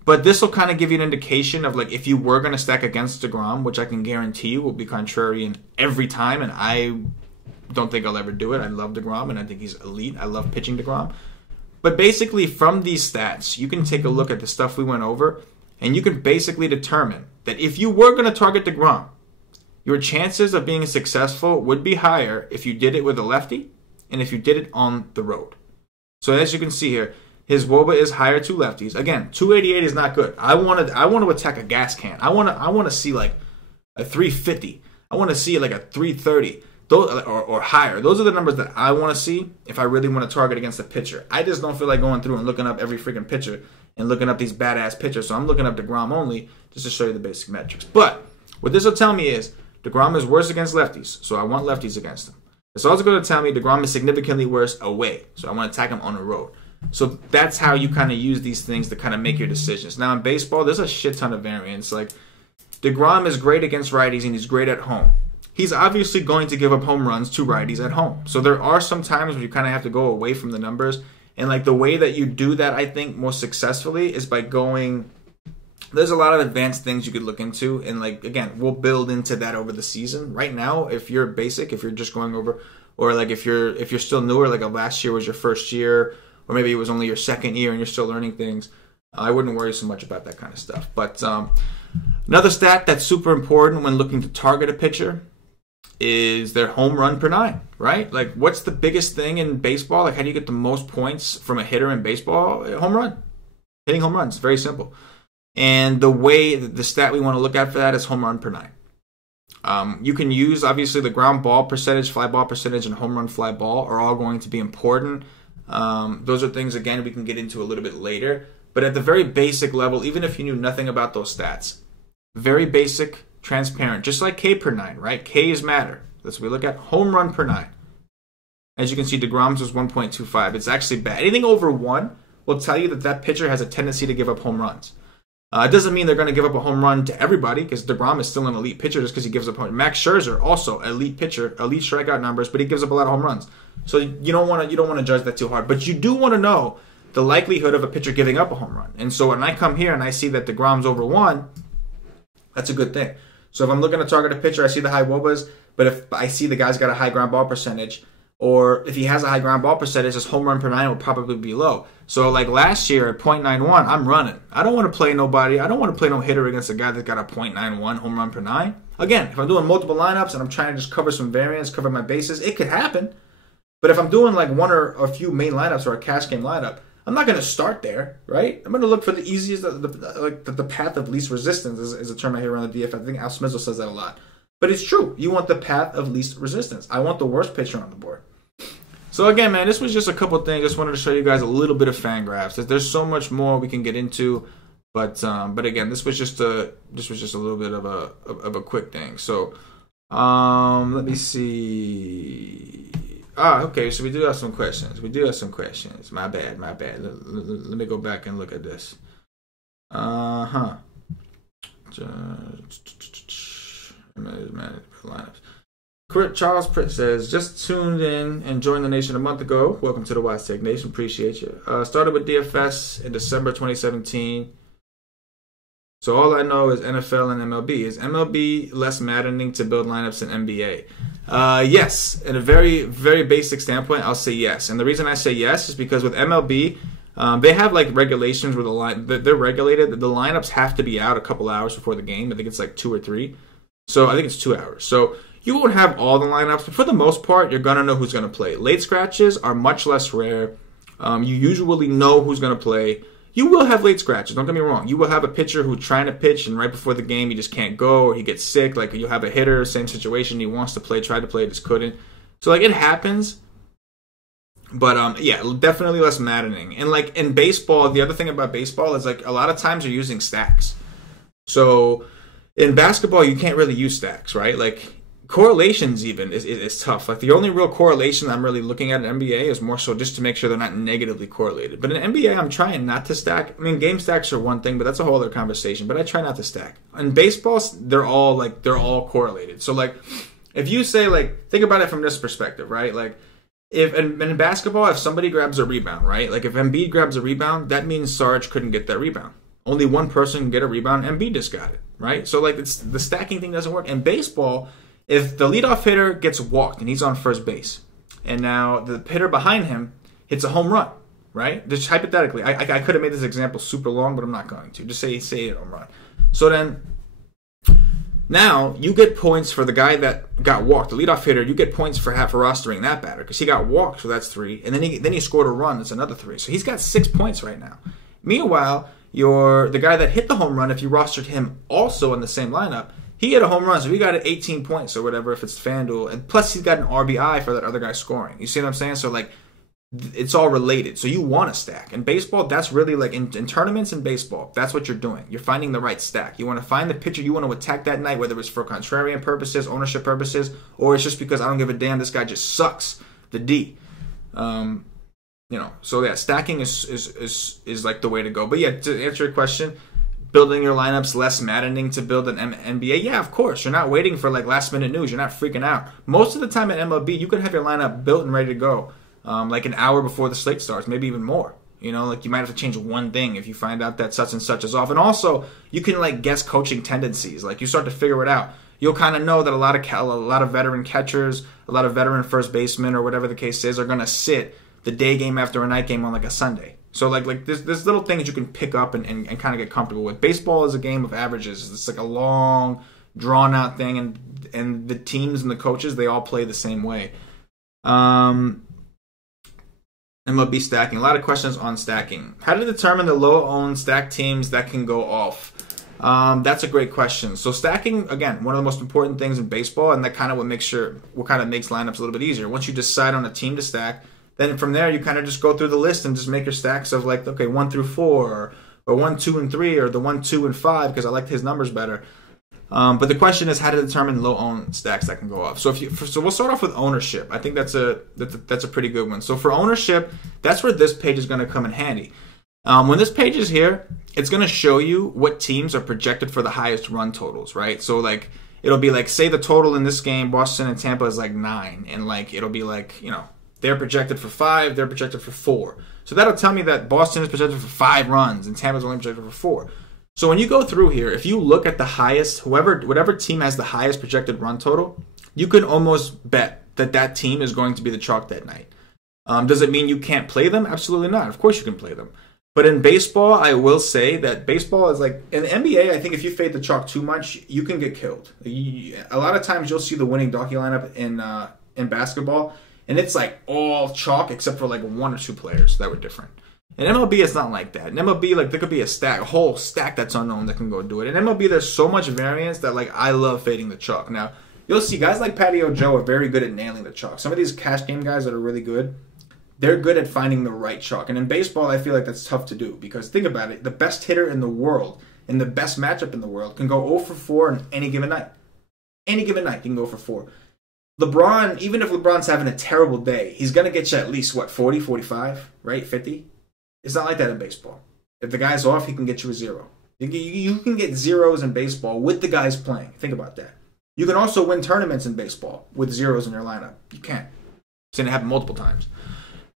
But this will kind of give you an indication of, like, if you were going to stack against DeGrom, which I can guarantee you will be contrarian every time, and I don't think I'll ever do it. I love DeGrom, and I think he's elite. I love pitching DeGrom. But basically, from these stats, you can take a look at the stuff we went over, and you can basically determine that if you were going to target DeGrom, your chances of being successful would be higher if you did it with a lefty and if you did it on the road. So as you can see here, his WOBA is higher to lefties. Again, 288 is not good. I want to attack a gas can. I want to see like a 350. I want to see like a 330 or higher. Those are the numbers that I want to see if I really want to target against a pitcher. I just don't feel like going through and looking up every freaking pitcher and looking up these badass pitchers. So I'm looking up DeGrom only just to show you the basic metrics. But what this will tell me is DeGrom is worse against lefties, so I want lefties against him. It's also going to tell me DeGrom is significantly worse away, so I want to attack him on the road. So that's how you kind of use these things to kind of make your decisions. Now in baseball, there's a shit ton of variance. Like, DeGrom is great against righties and he's great at home. He's obviously going to give up home runs to righties at home. So there are some times where you kind of have to go away from the numbers. And like the way that you do that, I think, most successfully is by going... There's a lot of advanced things you could look into. And like, again, we'll build into that over the season. Right now, if you're basic, if you're just going over... Or like if you're still newer, like last year was your first year... Or maybe it was only your second year and you're still learning things. I wouldn't worry so much about that kind of stuff. But another stat that's super important when looking to target a pitcher is their home run per nine, right? Like, what's the biggest thing in baseball? Like, how do you get the most points from a hitter in baseball? Home run. Hitting home runs. Very simple. And the stat we want to look at for that is home run per nine. You can use, obviously, the ground ball percentage, fly ball percentage, and home run fly ball are all going to be important. Those are things, again, we can get into a little bit later. But at the very basic level, even if you knew nothing about those stats, very basic, transparent, just like K per 9, right? Ks matter. That's what we look at. Home run per 9. As you can see, DeGrom's was 1.25. It's actually bad. Anything over 1 will tell you that that pitcher has a tendency to give up home runs. It doesn't mean they're going to give up a home run to everybody, because DeGrom is still an elite pitcher just because he gives up home. Max Scherzer, also elite pitcher, elite strikeout numbers, but he gives up a lot of home runs. So you don't want to judge that too hard. But you do want to know the likelihood of a pitcher giving up a home run. And so when I come here and I see that DeGrom's over 1, that's a good thing. So if I'm looking to target a pitcher, I see the high WOBAs, but if I see the guy's got a high ground ball percentage, or if he has a high ground ball percentage, his home run per 9 will probably be low. So like last year at 0.91, I'm running. I don't want to play nobody. I don't want to play no hitter against a guy that's got a 0.91 home run per 9. Again, if I'm doing multiple lineups and I'm trying to just cover some variance, cover my bases, it could happen. But if I'm doing like one or a few main lineups or a cash game lineup, I'm not going to start there, right? I'm going to look for the easiest, the path of least resistance is a term I hear around the DFS. I think Al Smizzle says that a lot. But it's true. You want the path of least resistance. I want the worst pitcher on the board. So again, man, this was just a couple of things. Just wanted to show you guys a little bit of FanGraphs. There's so much more we can get into, but again, this was just a little bit of a quick thing. So let me see. Okay, so we do have some questions. My bad. Let me go back and look at this. Lineups. Charles Pritt says, just tuned in and joined the nation a month ago. Welcome to the Wise Tech Nation. Appreciate you. Started with DFS in December 2017. So all I know is NFL and MLB. Is MLB less maddening to build lineups than NBA? Yes. In a very, very basic standpoint, I'll say yes. And the reason I say yes is because with MLB, they have like regulations where they're regulated. The lineups have to be out a couple hours before the game. I think it's like 2 or 3. So I think it's 2 hours. So you won't have all the lineups, but for the most part, you're going to know who's going to play. Late scratches are much less rare. You usually know who's going to play. You will have late scratches, don't get me wrong. You will have a pitcher who's trying to pitch, and right before the game, he just can't go, or he gets sick. Like, you'll have a hitter, same situation. He wants to play, tried to play, just couldn't. So, like, it happens. But, yeah, definitely less maddening. And, like, in baseball, the other thing about baseball is, like, a lot of times you're using stacks. So, in basketball, you can't really use stacks, right? Like, correlations even is tough. Like, the only real correlation I'm really looking at in NBA is more so just to make sure they're not negatively correlated. But in NBA, I'm trying not to stack. I mean, game stacks are one thing, but that's a whole other conversation. But I try not to stack. In baseball, they're all correlated. So, like, if you say, like, think about it from this perspective, right? Like, if in basketball, if somebody grabs a rebound, right? Like, if Embiid grabs a rebound, that means Sarge couldn't get that rebound. Only one person can get a rebound. Embiid just got it, right? So, like, it's the stacking thing doesn't work. In baseball, if the leadoff hitter gets walked and he's on first base, and now the hitter behind him hits a home run, right? Just hypothetically, I could have made this example super long, but I'm not going to. Just say a home run. So then, now you get points for the guy that got walked, the leadoff hitter. You get points for rostering that batter because he got walked, so that's 3, and then he scored a run. That's another 3. So he's got 6 points right now. Meanwhile, the guy that hit the home run, if you rostered him also in the same lineup, he hit a home run, so he got 18 points or whatever if it's FanDuel. And plus, he's got an RBI for that other guy scoring. You see what I'm saying? So, like, it's all related. So you want to stack. In baseball, that's really, like, in tournaments in baseball, that's what you're doing. You're finding the right stack. You want to find the pitcher you want to attack that night, whether it's for contrarian purposes, ownership purposes, or it's just because I don't give a damn, this guy just sucks, the D. So, yeah, stacking is like the way to go. But, yeah, to answer your question, building your lineups less maddening to build an NBA? Yeah, of course. You're not waiting for like last minute news. You're not freaking out. Most of the time at MLB, you can have your lineup built and ready to go like an hour before the slate starts, maybe even more. You know, like you might have to change one thing if you find out that such and such is off. And also, you can like guess coaching tendencies. Like you start to figure it out. You'll kind of know that a lot of veteran catchers, a lot of veteran first basemen, or whatever the case is, are going to sit the day game after a night game on like a Sunday. So like there's little things you can pick up and kind of get comfortable with. Baseball is a game of averages. It's like a long, drawn out thing, and the teams and the coaches, they all play the same way. MLB stacking. A lot of questions on stacking. How to determine the low-owned stack teams that can go off? That's a great question. So stacking, again, one of the most important things in baseball, and that kind of what makes lineups a little bit easier. Once you decide on a team to stack, then from there you kind of just go through the list and just make your stacks of like, okay, 1 through 4, or 1, 2, and 3, or the 1, 2, and 5 because I liked his numbers better. But the question is how to determine low owned stacks that can go off. So we'll start off with ownership. I think that's a pretty good one. So for ownership, that's where this page is going to come in handy. When this page is here, it's going to show you what teams are projected for the highest run totals, right? So like it'll be like, say the total in this game, Boston and Tampa is like 9, and like it'll be like, you know, they're projected for 5, they're projected for 4. So that'll tell me that Boston is projected for 5 runs and Tampa's only projected for 4. So when you go through here, if you look at the highest, whatever team has the highest projected run total, you can almost bet that that team is going to be the chalk that night. Does it mean you can't play them? Absolutely not. Of course you can play them. But in baseball, I will say that baseball is like, in the NBA, I think if you fade the chalk too much, you can get killed. A lot of times you'll see the winning donkey lineup in basketball, and it's like all chalk except for like 1 or 2 players that were different. In MLB, it's not like that. In MLB, like there could be a whole stack that's unknown that can go do it. In MLB, there's so much variance that like I love fading the chalk. Now, you'll see guys like Patio Joe are very good at nailing the chalk. Some of these cash game guys that are really good, they're good at finding the right chalk. And in baseball, I feel like that's tough to do because think about it, the best hitter in the world, in the best matchup in the world, can go 0 for 4 on any given night. Any given night, he can go for 4. LeBron, even if LeBron's having a terrible day, he's going to get you at least, 40, 45, right? 50? It's not like that in baseball. If the guy's off, he can get you a 0. You can get zeros in baseball with the guys playing. Think about that. You can also win tournaments in baseball with zeros in your lineup. You can. It's going to happen multiple times.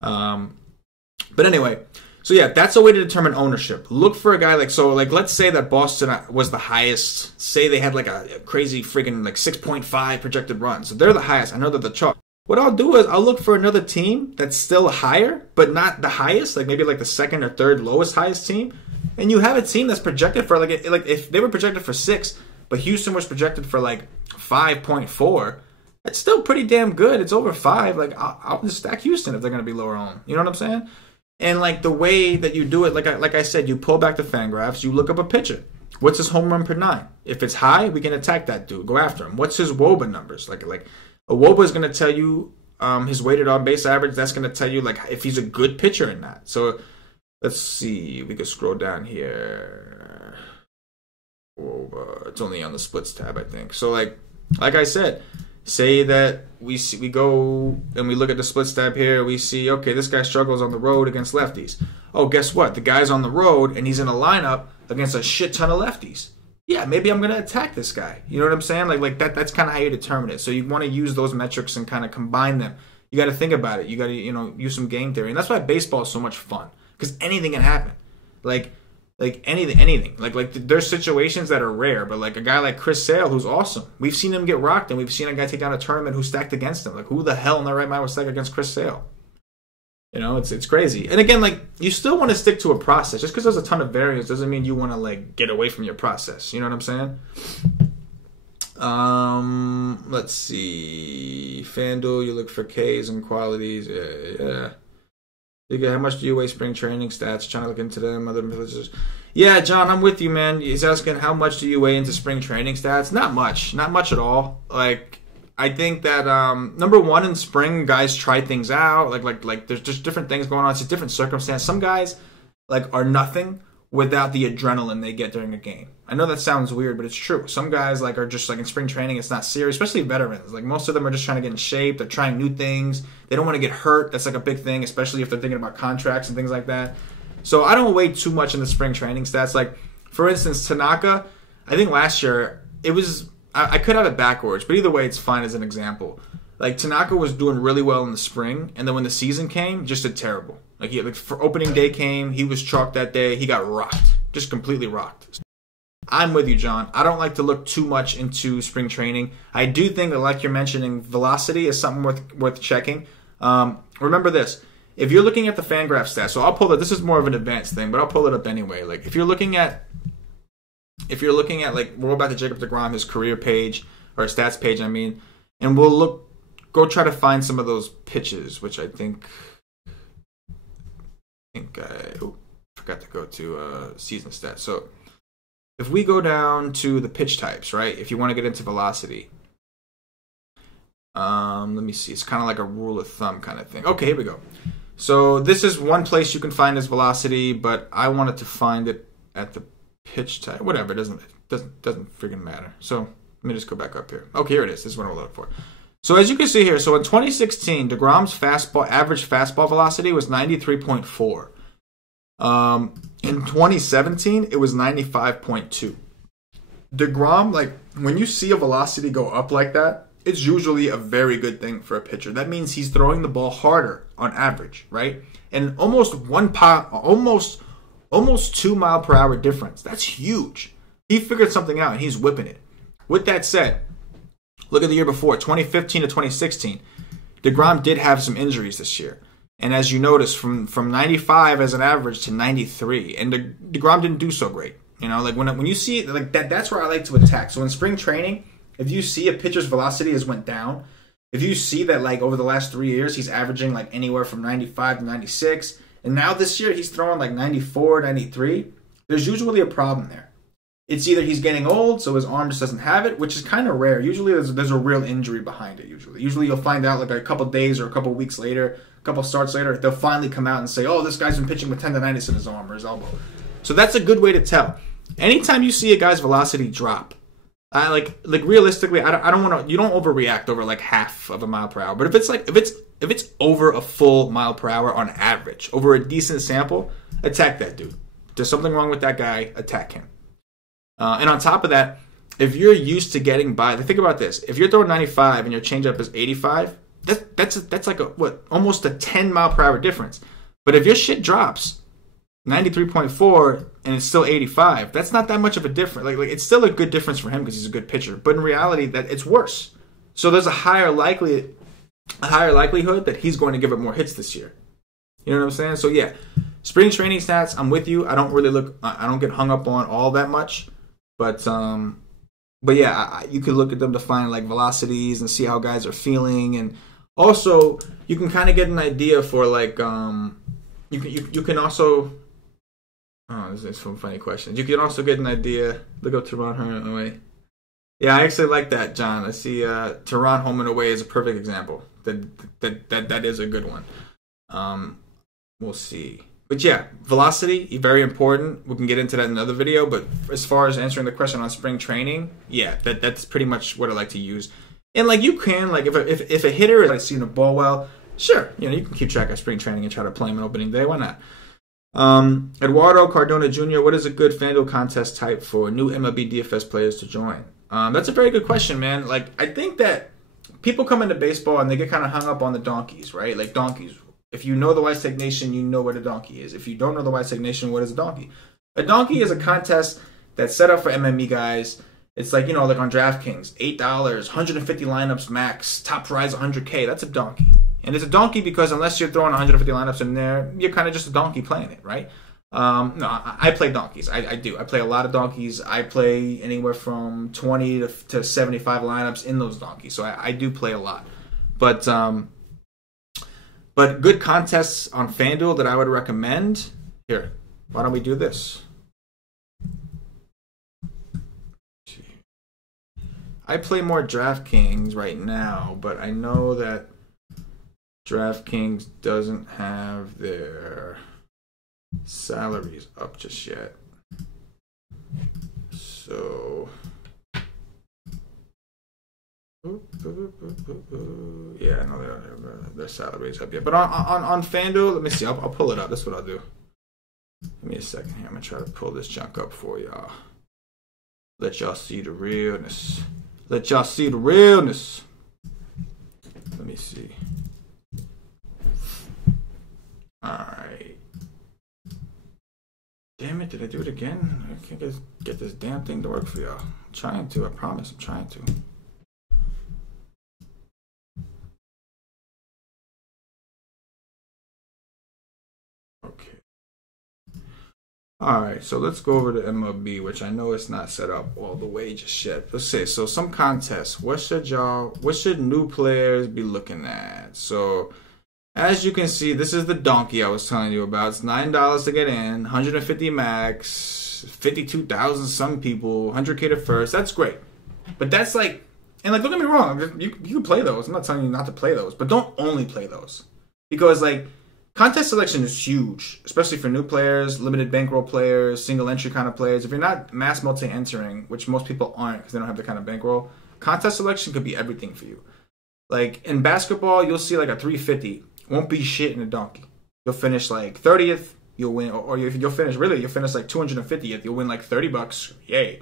But anyway, so yeah, that's a way to determine ownership. Look for a guy like, so like let's say that Boston was the highest. Say they had like a crazy freaking like 6.5 projected run. So they're the highest. I know they're the chalk. What I'll do is I'll look for another team that's still higher, but not the highest, like maybe like the second or third lowest highest team. And you have a team that's projected for like if they were projected for 6, but Houston was projected for like 5.4, that's still pretty damn good. It's over 5. Like I'll just stack Houston if they're going to be lower owned. You know what I'm saying? And like the way that you do it, like I said, you pull back the FanGraphs, you look up a pitcher. What's his home run per 9? If it's high, we can attack that dude, go after him. What's his WOBA numbers? Like a WOBA is going to tell you his weighted on base average. That's going to tell you like if he's a good pitcher or not. So let's see. We could scroll down here. WOBA. It's only on the splits tab, I think. So like I said, say that we go and we look at the splits tab here. We see, okay, this guy struggles on the road against lefties. Oh, guess what? The guy's on the road and he's in a lineup against a shit ton of lefties. Yeah, maybe I'm going to attack this guy. You know what I'm saying? Like that's kind of how you determine it. So you want to use those metrics and kind of combine them. You got to think about it. You got to, use some game theory. And that's why baseball is so much fun, because anything can happen. Like anything. Like there's situations that are rare, but like a guy like Chris Sale, who's awesome. We've seen him get rocked, and we've seen a guy take down a tournament who stacked against him. Like who the hell in their right mind would stack against Chris Sale? It's crazy. And again, like you still want to stick to a process. Just because there's a ton of variance doesn't mean you want to like get away from your process. You know what I'm saying? Let's see. FanDuel, you look for Ks and qualities. Yeah. How much do you weigh spring training stats? Trying to look into them. Other villages. Yeah, John, I'm with you, man. He's asking how much do you weigh into spring training stats? Not much at all. Like, I think that number one, in spring, guys try things out. Like there's just different things going on. It's a different circumstance. Some guys like are nothing without the adrenaline they get during a game. I know that sounds weird, but it's true. Some guys like are just like in spring training, it's not serious, especially veterans. Like most of them are just trying to get in shape. They're trying new things. They don't want to get hurt. That's like a big thing, especially if they're thinking about contracts and things like that. So I don't weigh too much in the spring training stats. Like for instance, Tanaka, I think last year it was, I could have it backwards, but either way, it's fine as an example. Like Tanaka was doing really well in the spring, and then when the season came, just did terrible. Like for opening day came, he was chalked that day. He got rocked, just completely rocked. I'm with you, John. I don't like to look too much into spring training. I do think that, like you're mentioning, velocity is something worth checking. Remember this: if you're looking at the FanGraph stats, so I'll pull it. This is more of an advanced thing, but I'll pull it up anyway. Like if you're looking at like we'll go back to Jacob deGrom, his career page or stats page, I mean, and we'll go try to find some of those pitches, which I think I forgot to go to season stats. So if we go down to the pitch types, right? If you want to get into velocity, let me see. It's kind of like a rule of thumb kind of thing. Okay, here we go. So this is one place you can find this velocity, but I wanted to find it at the pitch type. Whatever, it doesn't freaking matter. So let me just go back up here. Okay, here it is. This is what I'm looking for. So as you can see here, so in 2016, DeGrom's average fastball velocity was 93.4. In 2017, it was 95.2. DeGrom, like, when you see a velocity go up like that, it's usually a very good thing for a pitcher. That means he's throwing the ball harder on average, right? And almost 2 mile per hour difference. That's huge. He figured something out and he's whipping it. With that said, look at the year before, 2015 to 2016. DeGrom did have some injuries this year. And as you notice, from 95 as an average to 93. And DeGrom didn't do so great. You know, like when you see it, like that's where I like to attack. So in spring training, if you see a pitcher's velocity has went down, if you see that like over the last 3 years, he's averaging like anywhere from 95 to 96, and now this year he's throwing like 94, 93, there's usually a problem there. It's either he's getting old, so his arm just doesn't have it, which is kind of rare. Usually there's a real injury behind it, Usually you'll find out like a couple days or a couple weeks later, a couple starts later, they'll finally come out and say, oh, this guy's been pitching with tendonitis in his arm or his elbow. So that's a good way to tell. Anytime you see a guy's velocity drop, like realistically, I don't want to. You don't overreact over like half of a mile per hour. But if it's over a full mile per hour on average, over a decent sample, attack that dude. If there's something wrong with that guy, attack him. And on top of that, if you're used to getting by, think about this: if you're throwing 95 and your changeup is 85, that's like almost a 10 mile per hour difference. But if your shit drops 93.4 and it's still 85, that's not that much of a difference. Like it's still a good difference for him because he's a good pitcher, but in reality that it's worse. So there's a higher likelihood that he's going to give up more hits this year. You know what I'm saying? So yeah, spring training stats, I'm with you. I don't get hung up on all that much, but yeah, you could look at them to find like velocities and see how guys are feeling, and also you can kind of get an idea for like you can also. Oh, this is some funny questions. You can also get an idea. Look up Teron home and away. Yeah, I actually like that, John. I see Teron home and away is a perfect example. That is a good one. We'll see. But yeah, velocity, very important. We can get into that in another video. But as far as answering the question on spring training, yeah, that's pretty much what I like to use. And like you can, like if a hitter is like seeing the ball well, sure, you can keep track of spring training and try to play him on opening day. Why not? Eduardo Cardona Jr., what is a good FanDuel contest type for new MLB DFS players to join? That's a very good question, man. Like, I think that people come into baseball and they get kind of hung up on the donkeys, right? Like donkeys. If you know the White Snake Nation, you know what a donkey is. If you don't know the White Snake Nation, what is a donkey? A donkey is a contest that's set up for MME guys. It's like, like on DraftKings, $8, 150 lineups max, top prize 100K. That's a donkey. And it's a donkey because unless you're throwing 150 lineups in there, you're kind of just a donkey playing it, right? No, I play donkeys. I do. I play a lot of donkeys. I play anywhere from 20 to 75 lineups in those donkeys. So I do play a lot. But good contests on FanDuel that I would recommend. Here, why don't we do this? I play more DraftKings right now, but I know that DraftKings doesn't have their salaries up just yet. So, yeah, I know they don't have their salaries up yet. But on FanDuel, let me see. I'll pull it up. That's what I'll do. Give me a second here. I'm going to try to pull this junk up for y'all. Let y'all see the realness. Let y'all see the realness. Let me see. Alright. Damn it, did I do it again? I can't get this damn thing to work for y'all. I'm trying to, I promise, I'm trying to. Okay. Alright, so let's go over to MLB, which I know it's not set up all the way just yet. Let's say, so some contests. What should new players be looking at? So, as you can see, this is the donkey I was telling you about. It's $9 to get in, 150 max, books, 52,000 some people, 100K to first. That's great. But that's like, and like, don't get me wrong, you can play those. I'm not telling you not to play those, but don't only play those. Because like, contest selection is huge, especially for new players, limited bankroll players, single entry kind of players. If you're not mass multi-entering, which most people aren't because they don't have the kind of bankroll, contest selection could be everything for you. Like in basketball, you'll see like a 350 won't be shit in a donkey. You'll finish like 30th, you'll win, or you'll finish like 250th, you'll win like $30. Yay.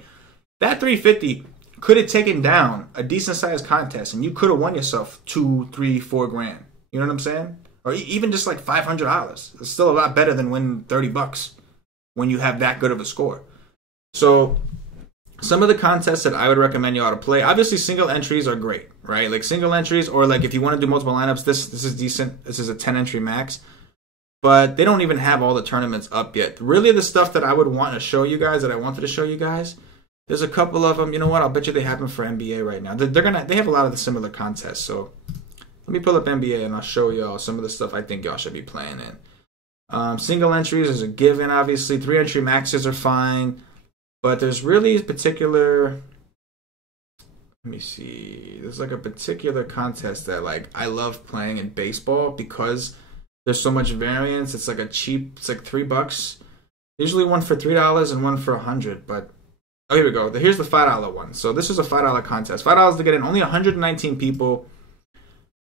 That 350 could have taken down a decent sized contest and you could have won yourself $2, $3, $4 grand. You know what I'm saying? Or even just like $500. It's still a lot better than winning $30 when you have that good of a score. So some of the contests that I would recommend you ought to play, obviously single entries are great, right? Like single entries, or like if you want to do multiple lineups, this is decent. This is a 10 entry max. But they don't even have all the tournaments up yet. Really the stuff that I would want to show you guys, that I wanted to show you guys, there's a couple of them. You know what? I'll bet you they happen for NBA right now. They have a lot of the similar contests. So let me pull up NBA and I'll show y'all some of the stuff I think y'all should be playing in. Single entries is a given, obviously. 3 entry maxes are fine. But there's really a particular, let me see. There's like a particular contest that like I love playing in baseball because there's so much variance. It's like it's like $3. Usually one for $3 and one for $100. But oh, here we go. Here's the $5 one. So this is a $5 contest. $5 to get in. Only 119 people.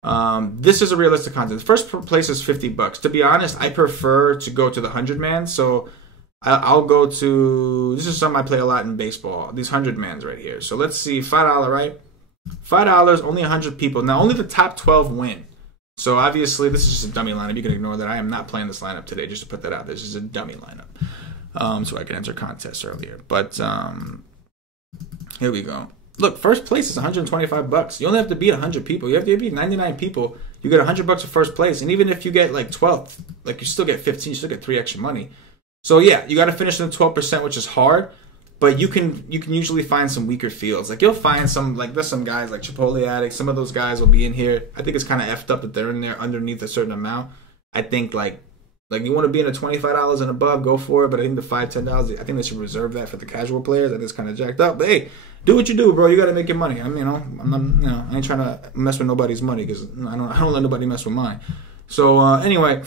This is a realistic contest. First place is $50. To be honest, I prefer to go to the 100-man. So I'll go to, this is something I play a lot in baseball, these 100-mans right here. So let's see, $5, right? $5, only 100 people. Now, only the top 12 win. So obviously, this is just a dummy lineup. You can ignore that. I am not playing this lineup today, just to put that out. This is a dummy lineup. So I can enter contests earlier. But here we go. Look, first place is $125. You only have to beat 100 people. You have to beat 99 people. You get $100 for first place. And even if you get like 12th, like you still get 15, you still get 3 extra money. So yeah, you got to finish in the 12%, which is hard, but you can usually find some weaker fields. Like you'll find some, like there's some guys like Chipotle Addict. Some of those guys will be in here. I think it's kind of effed up that they're in there underneath a certain amount. I think like you want to be in the $25 and above, go for it. But I think the $5, $10, I think they should reserve that for the casual players. That is kind of jacked up. But hey, do what you do, bro. You got to make your money. I ain't trying to mess with nobody's money because I don't let nobody mess with mine. So anyway.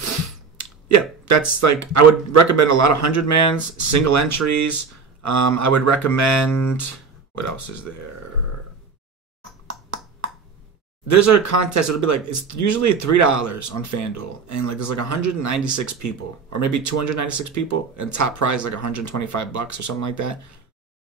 Yeah, that's like, I would recommend a lot of 100-mans, single entries. I would recommend, what else is there? There's a contest, it'll be like, it's usually $3 on FanDuel. And like, there's like 196 people, or maybe 296 people. And top prize like $125 or something like that.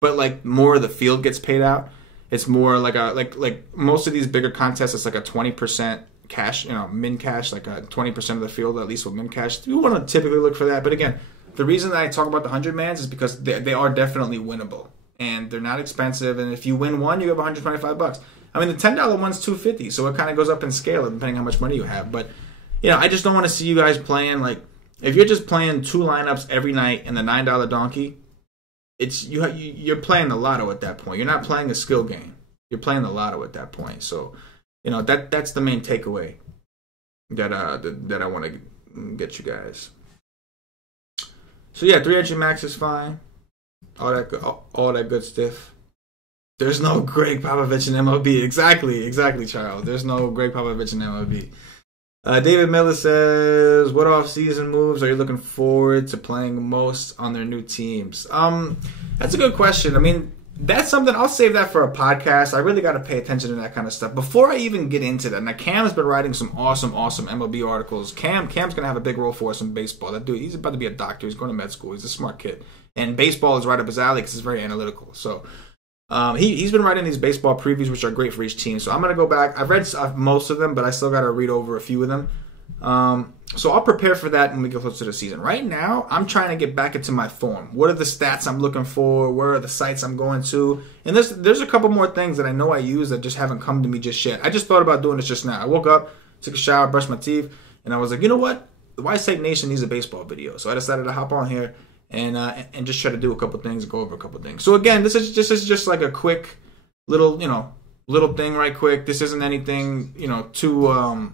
But like, more of the field gets paid out. It's more like like most of these bigger contests, it's like a 20% cash, min cash, like a 20% of the field at least with min cash. You want to typically look for that. But again, the reason that I talk about the 100-mans is because they are definitely winnable and they're not expensive. And if you win one, you have $125. I mean, the $10 one's $250, so it kind of goes up in scale depending on how much money you have. But I just don't want to see you guys playing like, if you're just playing 2 lineups every night in the $9 donkey, it's you're playing the lotto at that point. You're not playing a skill game. You're playing the lotto at that point. So that's the main takeaway that I want to get you guys. So yeah, 3 entry max is fine. All that good stuff. There's no Greg Popovich in MLB. Exactly, Charles. There's no Greg Popovich in MLB. David Miller says, what off-season moves are you looking forward to playing most on their new teams? That's a good question. I mean, that's something, I'll save that for a podcast. I really got to pay attention to that kind of stuff. Before I even get into that, now Cam has been writing some awesome MLB articles. Cam's going to have a big role for us in baseball. That dude, he's about to be a doctor. He's going to med school. He's a smart kid. And baseball is right up his alley because it's very analytical. So he's been writing these baseball previews, which are great for each team. So I'm going to go back. I've read most of them, but I still got to read over a few of them. So I'll prepare for that when we get closer to the season. Right now, I'm trying to get back into my form. What are the stats I'm looking for? Where are the sites I'm going to? And there's a couple more things that I know I use that just haven't come to me just yet. I just thought about doing this just now. I woke up, took a shower, brushed my teeth, and I was like, you know what? The White State Nation needs a baseball video. So I decided to hop on here and just try to do a couple things, go over a couple things. So again, this is just like a quick little thing right quick. This isn't anything, too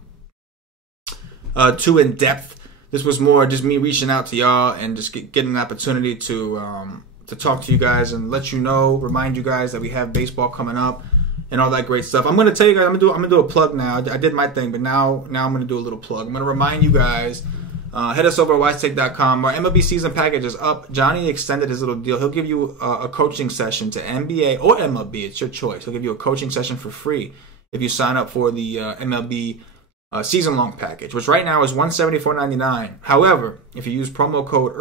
in depth. This was more just me reaching out to y'all and just getting an opportunity to to talk to you guys and let you know, remind you guys that we have baseball coming up and all that great stuff. I'm going to tell you guys, I'm gonna do a plug now. I did my thing, but now I'm going to do a little plug. I'm going to remind you guys, head us over to wisetake.com. Our MLB season package is up. Johnny extended his little deal. He'll give you a coaching session to NBA or MLB. It's your choice. He'll give you a coaching session for free if you sign up for the MLB season-long package, which right now is $174.99. However, if you use promo code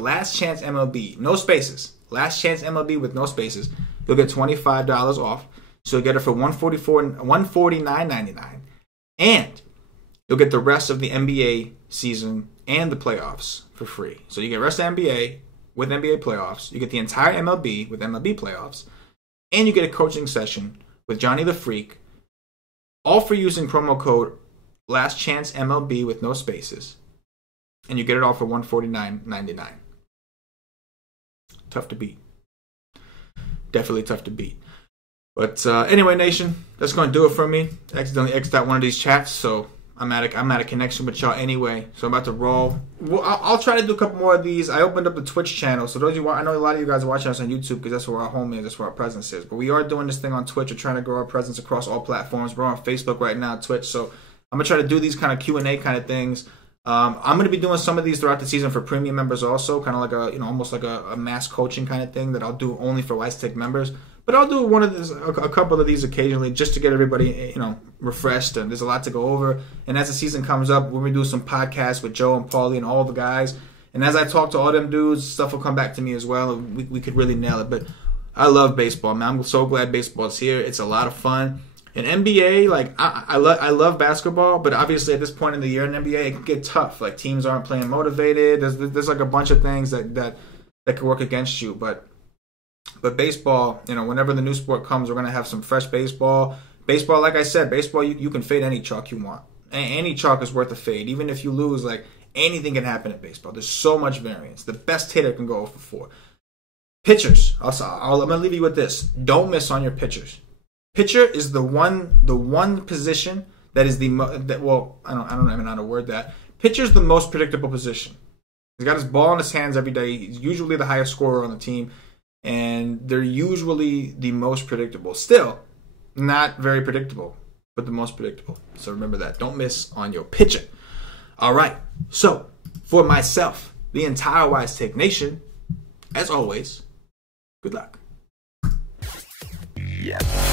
Last Chance MLB, no spaces, Last Chance MLB with no spaces, you'll get $25 off. So you'll get it for $149.99, and you'll get the rest of the NBA season and the playoffs for free. So you get the rest of NBA with NBA playoffs. You get the entire MLB with MLB playoffs, and you get a coaching session with Johnny the Freak, all for using promo code Last Chance MLB with no spaces, and you get it all for $149.99. Tough to beat. Definitely tough to beat. But anyway, Nation, that's going to do it for me. Accidentally exited out one of these chats, so I'm at a connection with y'all anyway. So I'm about to roll. Well, I'll try to do a couple more of these. I opened up the Twitch channel, so those of you, I know a lot of you guys are watching us on YouTube because that's where our home is, that's where our presence is. But we are doing this thing on Twitch. We're trying to grow our presence across all platforms. We're on Facebook right now, Twitch. So I'm gonna try to do these kind of Q&A kind of things. I'm gonna be doing some of these throughout the season for premium members also, kind of like a almost like a mass coaching kind of thing that I'll do only for Wisetack members. But I'll do a couple of these occasionally just to get everybody, refreshed. And there's a lot to go over. And as the season comes up, we're going to do some podcasts with Joe and Paulie and all the guys. And as I talk to all them dudes, stuff will come back to me as well. And we could really nail it. But I love baseball, man. I'm so glad baseball's here. It's a lot of fun. In NBA, like I love basketball, but obviously at this point in the year in NBA, it can get tough. Like teams aren't playing motivated. There's like a bunch of things that could work against you. But baseball, whenever the new sport comes, we're going to have some fresh baseball. Baseball, like I said, baseball, you can fade any chalk you want. Any chalk is worth a fade. Even if you lose, like anything can happen in baseball. There's so much variance. The best hitter can go 0-for-4. Pitchers, I'm going to leave you with this. Don't miss on your pitchers. Pitcher is the one position that is I don't even know how to word that. Pitcher's the most predictable position. He's got his ball in his hands every day. He's usually the highest scorer on the team. And they're usually the most predictable. Still, not very predictable, but the most predictable. So remember that. Don't miss on your pitcher. All right. So, for myself, the entire Wise Take Nation, as always, good luck. Yes.